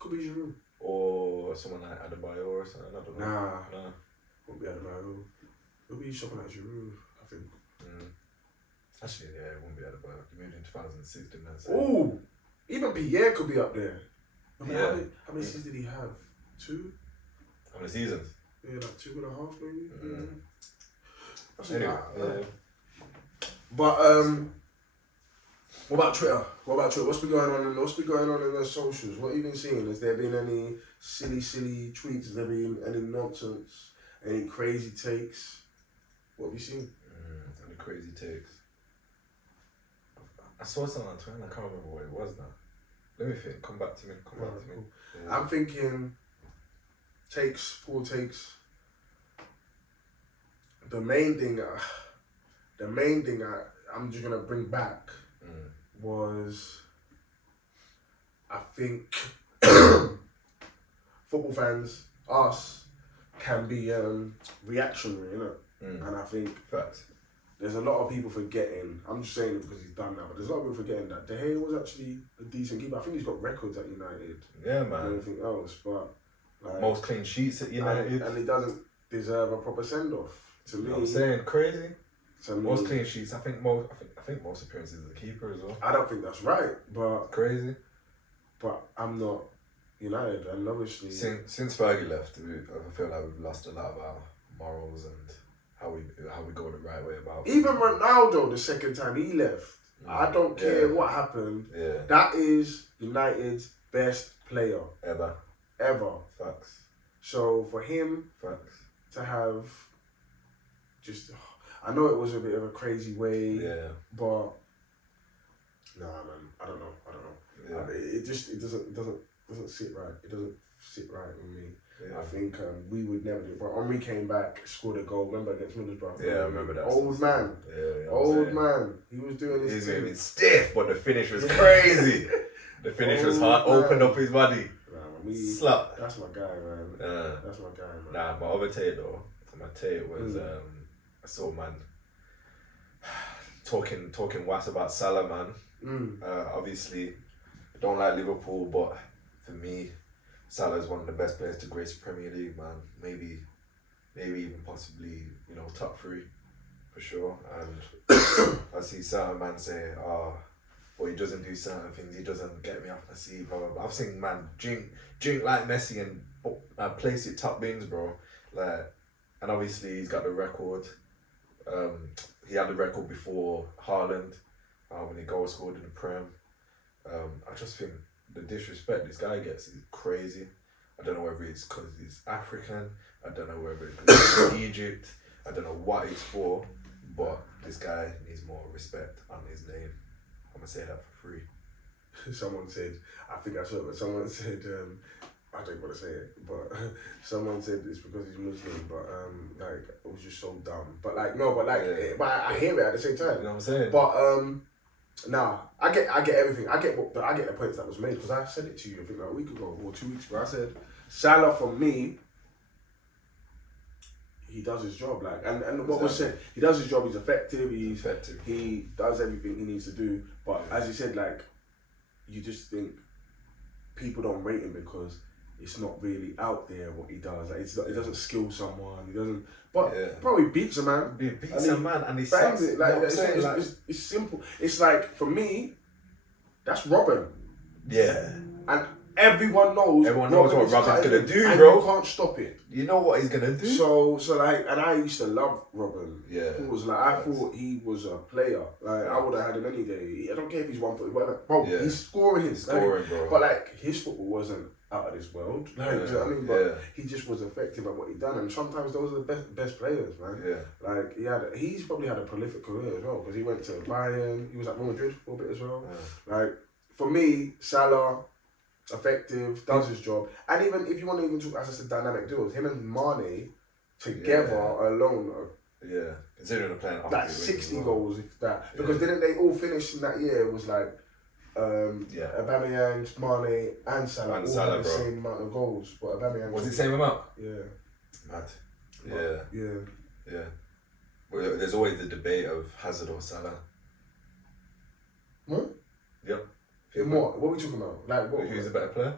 Could be Giroud. Or someone like Adebayo or something. I don't know. Nah. Won't be Adebayo. It'll be someone like Giroud, I think. Actually, yeah, it won't be Adebayo. He moved in 2006, didn't it? So. Oh, even Pierre could be up there. I mean, Yeah. how many seasons did he have? 2? How many seasons? Yeah, like 2.5 maybe. That's Anyway, yeah. But what about Twitter? What's been going on in the socials? What have you been seeing? Has there been any silly tweets? Has there been any nonsense? Any crazy takes? What have you seen? Any crazy takes? I saw something on Twitter and I can't remember what it was now. Let me think. Come back to me. Cool. Yeah. I'm thinking poor takes. The main thing I'm just gonna bring back was, I think football fans, us, can be reactionary, innit? And I think Facts. there's a lot of people forgetting. I'm just saying it because he's done that, but there's a lot of people forgetting that De Gea was actually a decent keeper. I think he's got records at United. Yeah, And man. everything else, but like, Most clean sheets at United. and he doesn't deserve a proper send off. To You me, know what I'm saying? Crazy. to me, Most clean sheets. I think most appearances as a keeper as well. I don't think that's right, but Crazy. I'm not United, and obviously Since Fergie left, I feel like we've lost a lot of our morals and how we go the right way about. even Ronaldo, the second time he left, I don't care what happened. Yeah. That is United's best player Ever. Facts. So for him Facts. to have just, I know it was a bit of a crazy way, Yeah. but nah, man, I don't know. Yeah. It doesn't sit right. It doesn't sit right with me. Yeah. I think we would never do it. But Henry came back, scored a goal. Remember against Middlesbrough? Yeah, I remember that. Old man. Yeah. know what I'm Old saying? man. He was doing his He's thing. moving stiff, but the finish was crazy. The finish was hard. Old Opened man. up his body. Nah, Slap. that's my guy, man. That's my guy, man. Nah, my other take though, my take was I saw man talking was about Salah, man. Obviously, I don't like Liverpool, but for me, Salah is one of the best players to grace the Premier League, man. Maybe even possibly, top 3 for sure. And I see certain man say, but he doesn't do certain things, he doesn't get me off my seat, blah blah blah. I've seen man drink like Messi and place it top bins, bro. Like, and obviously he's got the record. He had the record before Haaland when he goal scored in the Prem. I just think the disrespect this guy gets is crazy. I don't know whether it's because he's African. I don't know whether it's because he's Egypt. I don't know what it's for, but this guy needs more respect on his name. I'm gonna say that for free. Someone said, I think I saw it, but someone said, I don't want to say it, but someone said it's because he's Muslim, but like it was just so dumb. But like no, but like but I hear it at the same time. You know what I'm saying? But nah, I get everything. I get the points that was made because I said it to you I think like a week ago or 2 weeks ago. I said Salah for me, he does his job and what was said, he does his job. He's effective. He does everything he needs to do. But as you said, like you just think people don't rate him because it's not really out there what he does. Like it doesn't skill someone. He doesn't. But bro, he beats a man. He beats a man and he bangs sucks. it. Like it's simple. It's like for me, that's Robin. Yeah. And everyone knows. Everyone knows what Robin's gonna do, and bro. You can't stop it. You know what he's gonna do. So like, and I used to love Robin. Yeah. It was like I thought he was a player. Like I would have had him any day. I don't care if he's 1 foot, whatever. Bro, he's scoring his. Bro. But like his football wasn't out of this world. Like, do you know what I mean? But he just was effective at what he done, and sometimes those are the best players, man. Yeah. Like he's probably had a prolific career as well because he went to Bayern. He was at Real Madrid for a bit as well. Yeah. Like for me, Salah, effective, does his job, and even if you want to even talk as I said, dynamic duos, him and Mane together alone. Yeah, considering the playing like 60 goals, if that. Because didn't they all finish in that year? It was like Aubameyang, Mane, and Salah all had the same amount of goals. But Aubameyang was it the same amount? Yeah. Mad. Yeah. Well, there's always the debate of Hazard or Salah. What? Yep. What are we talking about? Like what? Who's a better player?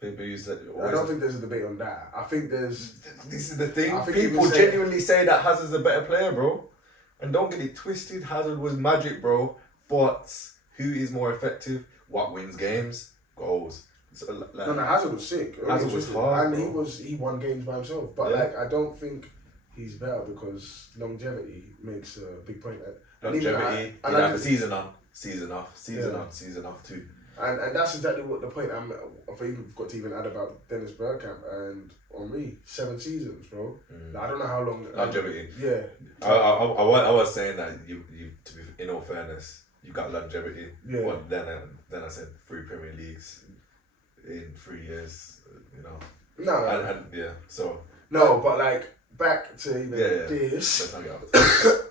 People use that. I don't think there's a debate on that. I think there's. This is the thing. People genuinely say that Hazard's a better player, bro. And don't get it twisted. Hazard was magic, bro. But who is more effective? What wins games? Goals. So, like, no, Hazard was sick. Hazard was hard, and he won games by himself. But like, I don't think he's better because longevity makes a big point. Longevity. And like the season on, season off too. And that's exactly what the point I've even got to even add about Dennis Bergkamp and Henry. 7 seasons, bro. Like, I don't know how long. Longevity. Yeah. I was saying that you to be in all fairness, you got longevity. Yeah. But then I said 3 Premier Leagues in 3 years. You know. No. And yeah. So. No, but like back to even this. Let's not get off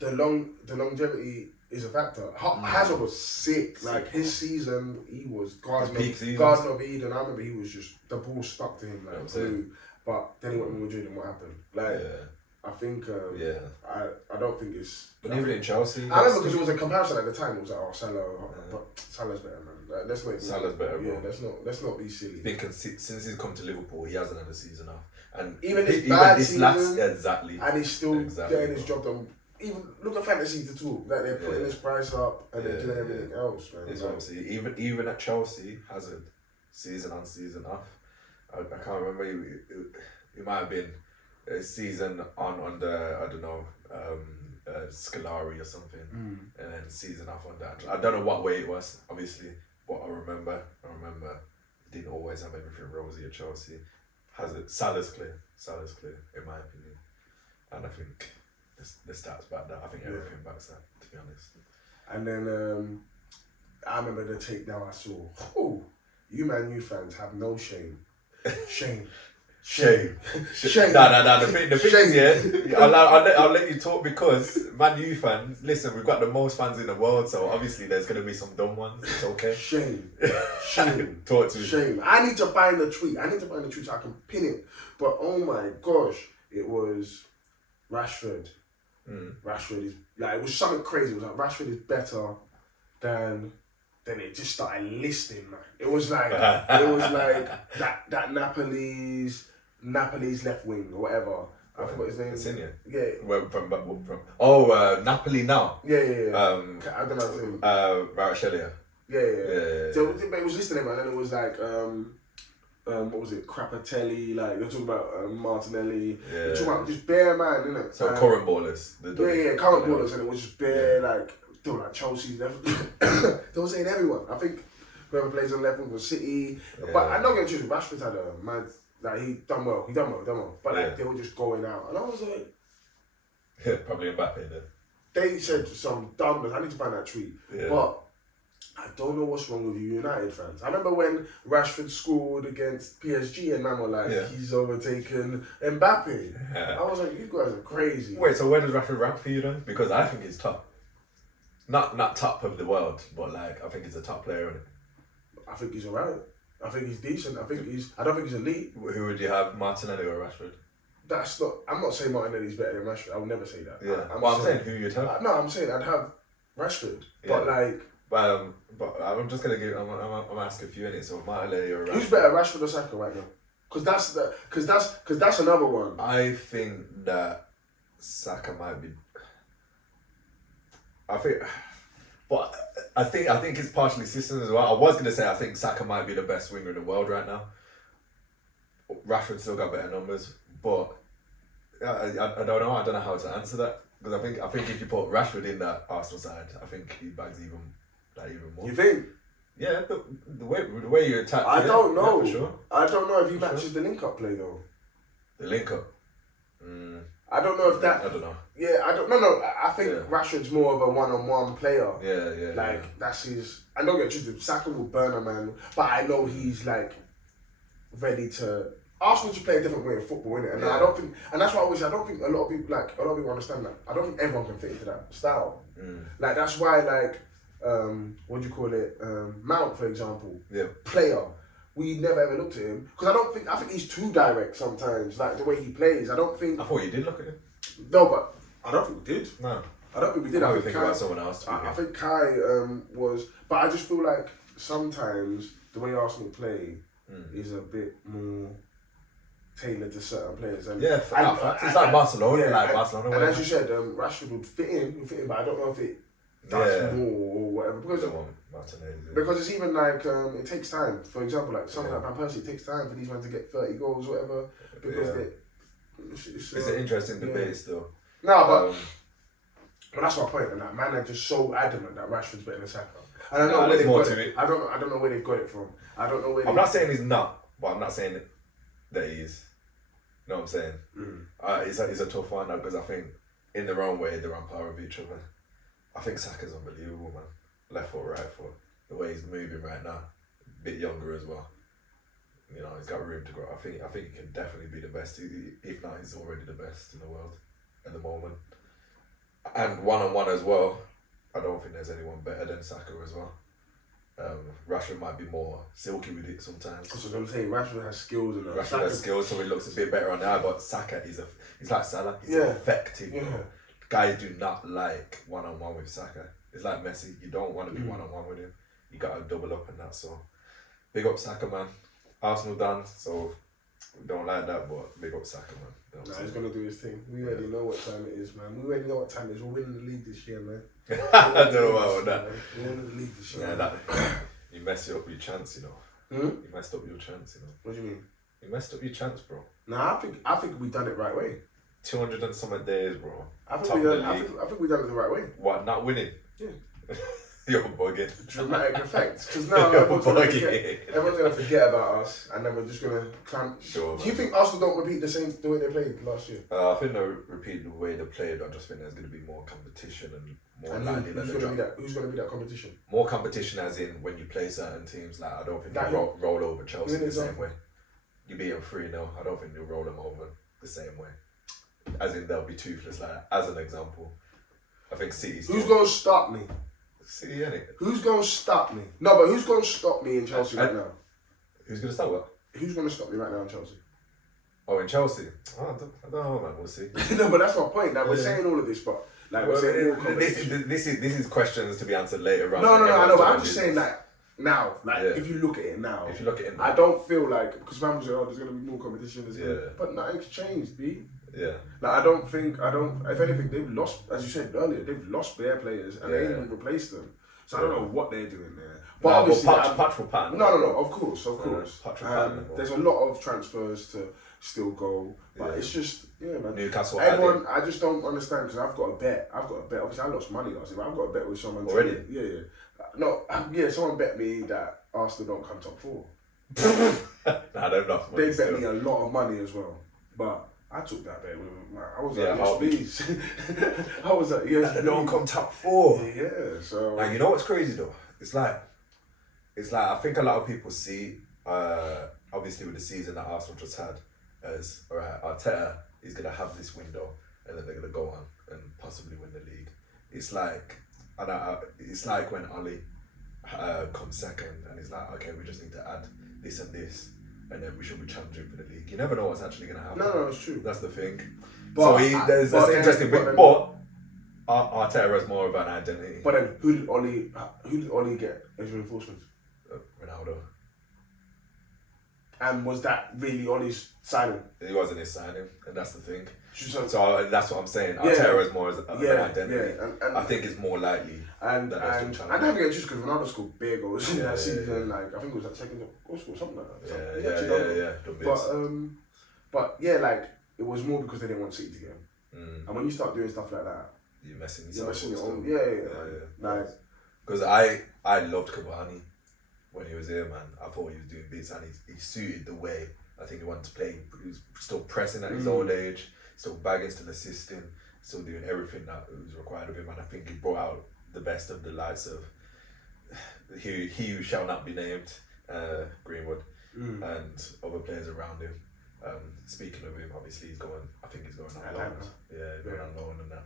the longevity is a factor. Hazard was sick. Like his season, he was Garden of Eden. I remember he was just the ball stuck to him like glue. But then he went to Madrid and what happened? Like I think I don't think it's. But even in Chelsea, I remember because it was a comparison at the time. It was like Salah, but Salah's better, man. Like, let's not. Salah's better, bro. Yeah, let's not be silly. Because since he's come to Liverpool, he hasn't had a season off, and even this season, exactly, and he's still getting his job done. Even look at fantasy to talk. Like they're putting his price up and they're doing everything else, man. It's obviously even at Chelsea, Hazard, season on, season off. I can't remember. It might have been a season on under I don't know Scolari or something, and then season off on that. I don't know what way it was, obviously, but I remember he didn't always have everything rosy at Chelsea. Hazard, Salah's clear in my opinion, and I think. The stats back that. I think everything backs that, to be honest. And then I remember the take now I saw. Oh, you Man U fans have no shame. Shame. Shame. Shame. No. The thing is, Shame. yeah, I'll let you talk because Man U fans, listen, we've got the most fans in the world, so obviously there's going to be some dumb ones. It's okay. Shame. Talk to me. Shame. I need to find the tweet. So I can pin it. But oh my gosh, it was Rashford. Rashford is like, it was something crazy. It was like Rashford is better than. Then it just started listing, man. It was like that Napoli's left wing or whatever. I forgot his name. Insigne. Yeah. Where from? Napoli now. Yeah. I don't know his name. Kvaratskhelia. Yeah. So it was listing him, and then it was like what was it? Crapatelli. Like they're talking about Martinelli. Yeah. They're talking about just bare man, innit? So current ballers. Current ballers, and it was just bare like. They were like Chelsea, they were saying everyone. I think whoever plays on left wing was City. Yeah. But I'm not going to choose Rashford had a mad, like he done well. But like they were just going out. And I was like... Probably Mbappe then. They said some dumbness. I need to find that tweet. Yeah. But I don't know what's wrong with you United fans. I remember when Rashford scored against PSG and man were like, he's overtaken Mbappe. Yeah. I was like, you guys are crazy. Wait, so where does Rashford rank for you then? Because I think he's top. Not top of the world, but like I think he's a top player in it. I think he's alright. I think he's decent. I don't think he's elite. Who would you have, Martinelli or Rashford? That's not. I'm not saying Martinelli's better than Rashford. I would never say that. Yeah. I'm saying who you'd have. No, I'm saying I'd have Rashford. Yeah. But like. But I'm just gonna give. I'm asking a few in it. So Martinelli or Rashford. Who's better, Rashford or Saka right now? Because that's another one. I think that Saka might be. I think it's partially systems as well. I was gonna say I think Saka might be the best winger in the world right now. Rashford still got better numbers, but I don't know. I don't know how to answer that because I think if you put Rashford in that Arsenal side, I think he bags even more. You think? Yeah, the way you attack. I don't know. Yeah, for sure. I don't know if he matches the link up play though. The link up. I don't know if that. I don't know. Yeah, I don't. No. I think Rashford's more of a one-on-one player. Yeah. Like that's his. I don't get truth. Saka will burn a man, but I know he's like ready to. Arsenal just play a different way of football, innit? And I don't think, and that's why I don't think a lot of people understand that. I don't think everyone can fit into that style. Like that's why what do you call it? Mount, for example, player. We never ever looked at him because I think he's too direct sometimes. Like the way he plays, I thought you did look at him. No, but I don't think we did. No, I don't think we did. I think about someone else. I think Kai was, but I just feel like sometimes the way Arsenal play is a bit more tailored to certain players. And it's like Barcelona, Barcelona. And as you said, Rashford would fit in, but I don't know if it does more or whatever because it's even like it takes time. For example, like someone like Van Persie, it takes time for these men to get 30 goals, whatever. Because it's an interesting debate still. No, but that's my point. And that man are just so adamant that Rashford's better than Saka. I don't know where they've got it. I don't know where they've got it from. I don't know where. I'm not saying he's not, but I'm not saying that he is. You know what I'm saying? It's a tough one because I think in their own way they're on par with each other. I think Saka's unbelievable, man. Left foot, right foot. The way he's moving right now, a bit younger as well. You know, he's got room to grow. I think he can definitely be the best. If not, he's already the best in the world at the moment. And one-on-one as well. I don't think there's anyone better than Saka as well. Rashford might be more silky with it sometimes. That's what I'm saying. Rashford has skills in that. Rashford has skills, so he looks a bit better on the eye. But Saka he's like Salah. He's effective. Yeah. Guys do not like one-on-one with Saka. It's like Messi. You don't want to be one-on-one with him. You got to double up in that. So big up Saka, man. Arsenal done, so we don't like that, but big up Saka, man. He's going to do his thing. We already know what time it is, man. We already know what time it is. We're winning the league this year, man. I don't know about that. We're winning the league this year. Yeah, you messed up your chance, you know. You messed up your chance, you know. What do you mean? You messed up your chance, bro. Nah, I think we done it right way. 200 and some days, bro. I think we done it the right way. What, not winning? Yeah. You're bugging. Dramatic effect. Because now everyone's going to forget about us and then we're just going to climb. Sure, do you think Arsenal don't repeat the way they played last year? I think they'll repeat the way they played. I just think there's going to be more competition and more likely that who's going to be that competition? More competition as in when you play certain teams. Like I don't think they'll roll over Chelsea the same way. you beat them 3-0, I don't think they'll roll them over the same way. As in, they'll be toothless like that. As an example, I think City's. Who's going to stop me? City, innit? Who's going to stop me? No, but who's going to stop me in Chelsea right now? Who's going to start what? Who's going to stop me right now in Chelsea? Oh, in Chelsea? Oh, I don't know, man. We'll see. No, but that's my point. Like, we're saying all of this, but like we're saying all this is questions to be answered later on. No, I know, but I'm just saying like now, like if you look at it now, I don't feel like because man was like, oh, there's gonna be more competition. But nothing's changed, B. Yeah. Like I don't. If anything, they've lost, as you said earlier, they've lost their players and they ain't even replaced them. So I don't know what they're doing there. But obviously, Patch will pattern. No, of course. There's a lot of transfers to still go, but it's just man. Newcastle. Everyone, I just don't understand because I've got a bet. Obviously, I lost money last year, but I've got a bet with someone. Already? Someone bet me that Arsenal don't come top 4. Nah, they've lost money. They bet me a lot of money as well, but I took that bet. I was like, yes, please. I was like, yes, they don't come top 4. Yeah, so. Like, you know what's crazy though? It's like I think a lot of people see, obviously with the season that Arsenal just had, as alright, Arteta is gonna have this window, and then they're gonna go on and possibly win the league. It's like, it's like when Oli comes second, and he's like, okay, we just need to add this and this, and then we should be challenging for the league. You never know what's actually gonna happen. No, it's true. That's the thing. But, that's interesting. But Arteta has more of an identity. But then, who did Oli get as reinforcements? Ronaldo. And was that really Oli's signing? It wasn't his signing, and that's the thing. So that's what I'm saying. Arteta is more as an identity. And I think it's more likely. And I don't think it's just because Ronaldo scored bare goals in that season. Like I think it was that second goal score, something like that. But like it was more because they didn't want City to get him. And when you start doing stuff like that, you're messing your own. Like, because I loved Cavani when he was here, man. I thought he was doing bits, and he suited the way I think he wanted to play. He was still pressing at his old age, still bagging, still assisting, still doing everything that was required of him. And I think he brought out the best of the likes of he who shall not be named, Greenwood, and other players around him. Speaking of him, obviously I think he's going on loan. Yeah, going on loan and that.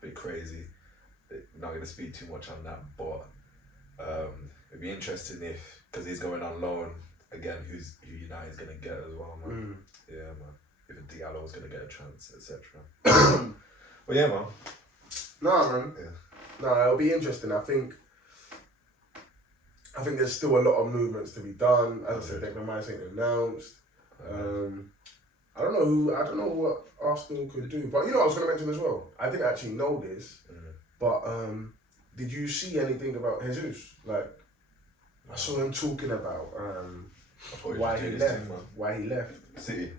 Bit crazy. Not going to speak too much on that, but it'd be interesting because he's going on loan again, who United's going to get as well, man. Yeah, man. If Diallo's going to get a chance, etc. But yeah, man. No, man. Yeah. No, it'll be interesting. I think there's still a lot of movements to be done. As I said, Declan Rice ain't announced. I don't know what Arsenal could do. But you know what I was going to mention as well? I didn't actually know this, but did you see anything about Jesus? Like, I saw him talking about why he left. City.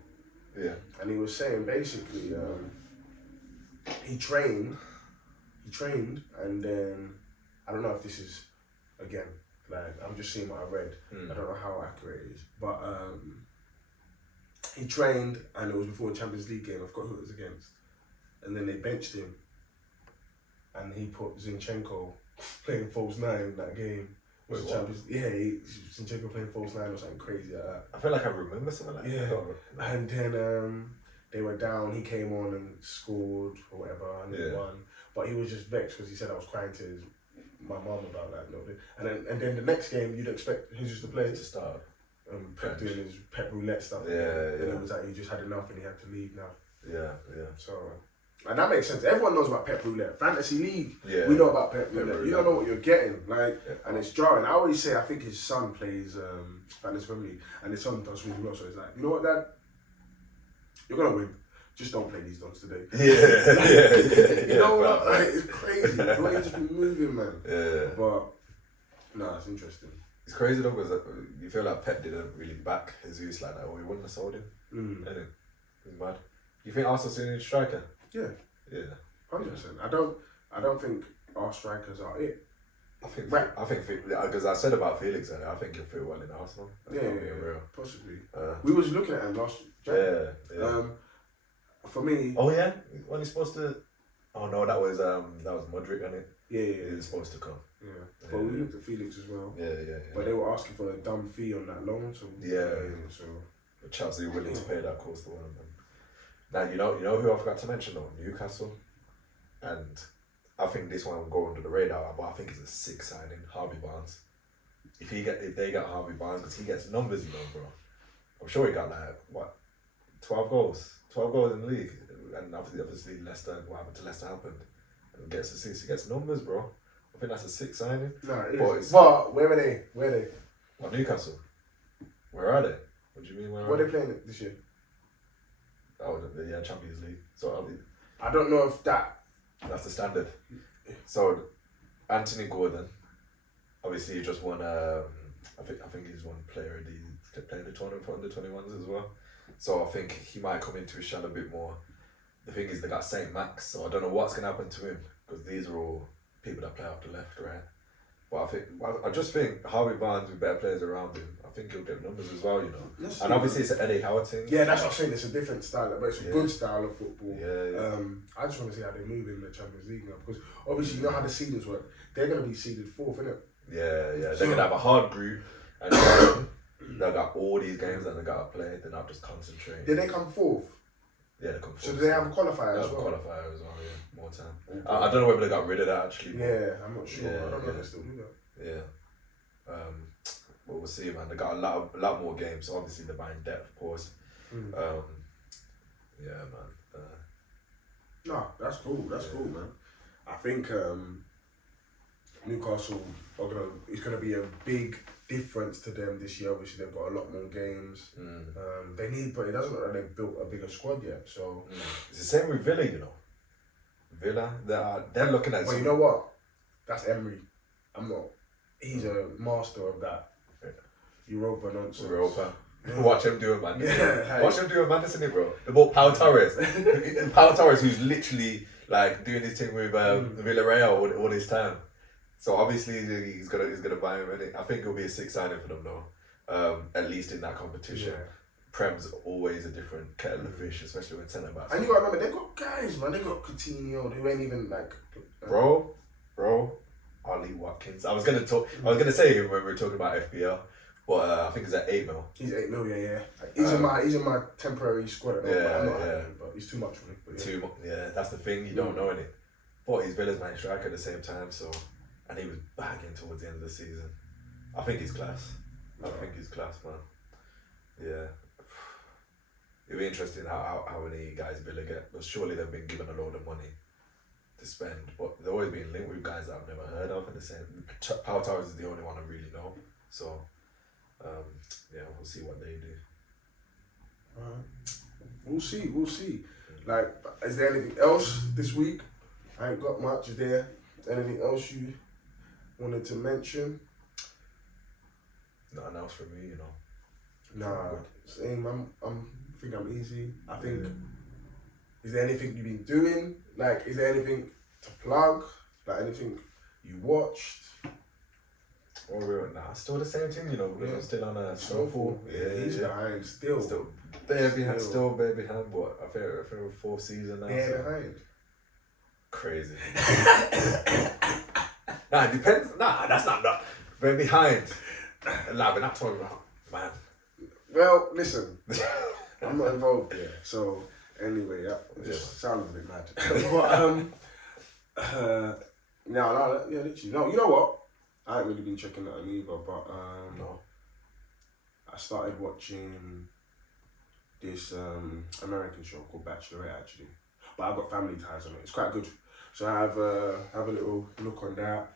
Yeah. And he was saying basically he trained and then I don't know if this is again like I'm just seeing what I read. I don't know how accurate it is, but he trained and it was before the Champions League game. I forgot who it was against, and then they benched him and he put Zinchenko playing false 9 in that game. Wait, Zinchenko playing false 9 or something crazy like that. I feel like I remember something like that. Yeah, and then they were down. He came on and scored or whatever, and they won. But he was just vexed because he said I was crying to my mum about that. And then the next game you'd expect Jesus to play to start. Pep doing his Pep roulette stuff. And it was like he just had enough and he had to leave now. Yeah. So. And that makes sense. Everyone knows about Pep Roulette. Fantasy League, yeah. We know about Pep Roulette. You don't know what you're getting, and it's jarring. I always say, I think his son plays Fantasy Premier League, and his son does really well. So it's like, you know what, Dad? You're gonna win. Just don't play these dogs today. Yeah. You know what? Like, it's crazy. The way he's just been moving, man. Yeah. But no, it's interesting. It's crazy though because you feel like Pep didn't really back Jesus like that, or he wouldn't have sold him. Anyway, it's mad. You think Arsenal still need a striker? Yeah. 100%. I don't think our strikers are it. I think because I said about Félix earlier, I think he'll fit well in Arsenal. Real. Possibly. We was looking at him last year. Yeah. For me. Oh yeah, when he's supposed to. Oh no, that was Modric, wasn't it? Yeah. He was supposed to come. Yeah. But we looked at Félix as well. Yeah. But they were asking for a dumb fee on that loan, so. Yeah. So. Chelsea are willing to pay that cost to one of them. Now you know who I forgot to mention though, Newcastle, and I think this one will go under the radar, but I think it's a sick signing, Harvey Barnes. If they get Harvey Barnes, because he gets numbers, bro. I'm sure he got 12 goals in the league, and obviously Leicester, what happened to Leicester happened, and gets assists. He gets numbers, bro. I think that's a sick signing. No, it is. But where are they? Well, Newcastle. Where are they? What do you mean? Where are they playing this year? Oh, the Champions League. So I don't know if that's the standard. So Anthony Gordon, obviously he just won. I think he's won player of the playing the tournament for under 21s as well. So I think he might come into his shell a bit more. The thing is, they got Saint Max, so I don't know what's gonna happen to him because these are all people that play off the left, right? But I just think Harvey Barnes with better players around him, I think he'll get numbers as well, And obviously it's an Eddie Howard thing. Yeah, that's what I'm saying. It's a different style, but it's a good style of football. Yeah. I just want to see how they move in the Champions League now because obviously you know how the seedings work. They're going to be seeded fourth, innit? Yeah. They're going to have a hard group and they've got all these games that they got to play. They're not just concentrating. Did they come fourth? Yeah, they come fourth. So do they have a qualifier as well? Qualifier as well, yeah. More time. Okay. I don't know whether they got rid of that actually. Yeah, I'm not sure. Yeah, I don't know if they still do that. Yeah. But we'll see, man. They got a lot more games, so obviously they're buying depth, of course. Yeah, man. No, that's cool. That's cool, man. I think Newcastle it's gonna be a big difference to them this year. Obviously, they've got a lot more games. They need, but it doesn't look like they've built a bigger squad yet. So it's the same with Villa, Villa, they're looking at. Well, you know what? That's Emery. I'm not. He's a master of that Europa nonsense. Europa. Watch him do it, man. Watch him do it, man. Listen, bro. The ball, Pau Torres. Pau Torres, who's literally doing this thing with Villarreal all this time. So obviously he's gonna buy him. I think it'll be a sick signing for them though. At least in that competition. Yeah. Prem's always a different kettle of fish, especially when centre backs. And you gotta remember, they've got guys, man. They've got Coutinho. They ain't even bro. Ollie Watkins. I was gonna say him when we were talking about FPL, but I think he's at 8 mil. He's 8 mil, yeah. He's in my temporary squad. But he's too much for me. Yeah, that's the thing. You don't know it. But he's Villa's main striker at the same time. So, and he was bagging towards the end of the season. I think he's class. I think he's class, man. Yeah. It'll be interesting how many guys Villa get. But surely they've been given a load of money to spend, but they've always been linked with guys that I've never heard of. And the same, Pau Torres is the only one I really know. So, we'll see what they do. We'll see. Like, is there anything else this week? I ain't got much. Is there anything else you wanted to mention? Nothing else from me, Nah, same. I think I'm easy. I think. Is there anything you've been doing? Like, is there anything to plug? Like, anything you watched? Still the same thing, because I'm still on a snowfall. He's behind still. Still bare behind, but I think we're fourth season now. Yeah, behind. Crazy. Nah, it depends. Nah, that's not very behind. Nah, we're not talking about, man. Well, listen, I'm not involved here, so anyway, that just sounded a bit mad. But literally, no. You know what? I ain't really been checking that either, but no. I started watching this American show called Bachelorette actually, but I've got family ties on it. It's quite good, so I have a little look on that.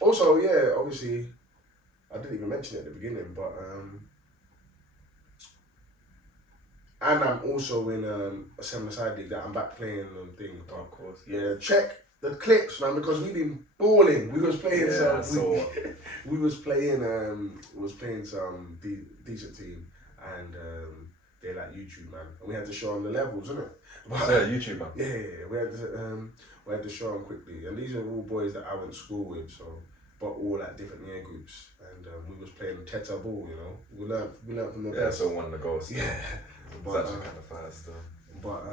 Also, obviously, I didn't even mention it at the beginning, but and I'm also in a semi-side league that I'm back playing on thing. Of course. Yeah, check the clips, man, because we've been balling. We was playing we was playing some decent team, and they like YouTube, man. And we had to show them the levels, innit? YouTube, man. Yeah, we had to show them quickly, and these are all boys that I went to school with, so. But all at different year groups, and we was playing Teta ball, We learned from the best. So one of the goals. Yeah, it's actually kind of fast though. But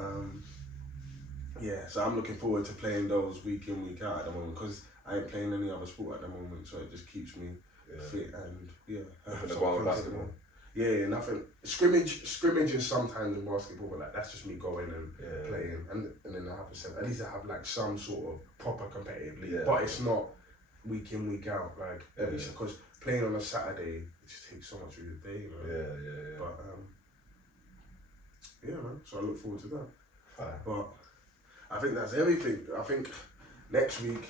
so I'm looking forward to playing those week in, week out at the moment because I ain't playing any other sport at the moment, so it just keeps me fit and Nothing to go on with basketball. Yeah, nothing. Scrimmage is sometimes in basketball, but like that's just me going and playing, and then I have at least I have like some sort of proper competitive league, but it's not week in week out like at least because playing on a Saturday it just takes so much of your day, you know? Yeah. But yeah, man. So I look forward to that. Fine. But I think that's everything. I think next week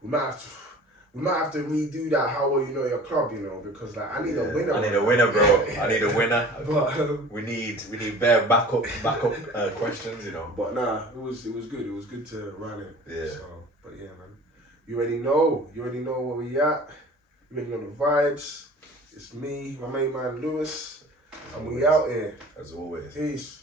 we might have to redo that how well you know your club, you know, because like I need a winner. I need a winner, bro. I need a winner. But we need bare backup questions, you know. But nah, it was good. It was good to run it. Yeah. So, but yeah, man. You already know where we at. You already know the vibes. It's me, my main man Lewis, and we out here. As always. Peace.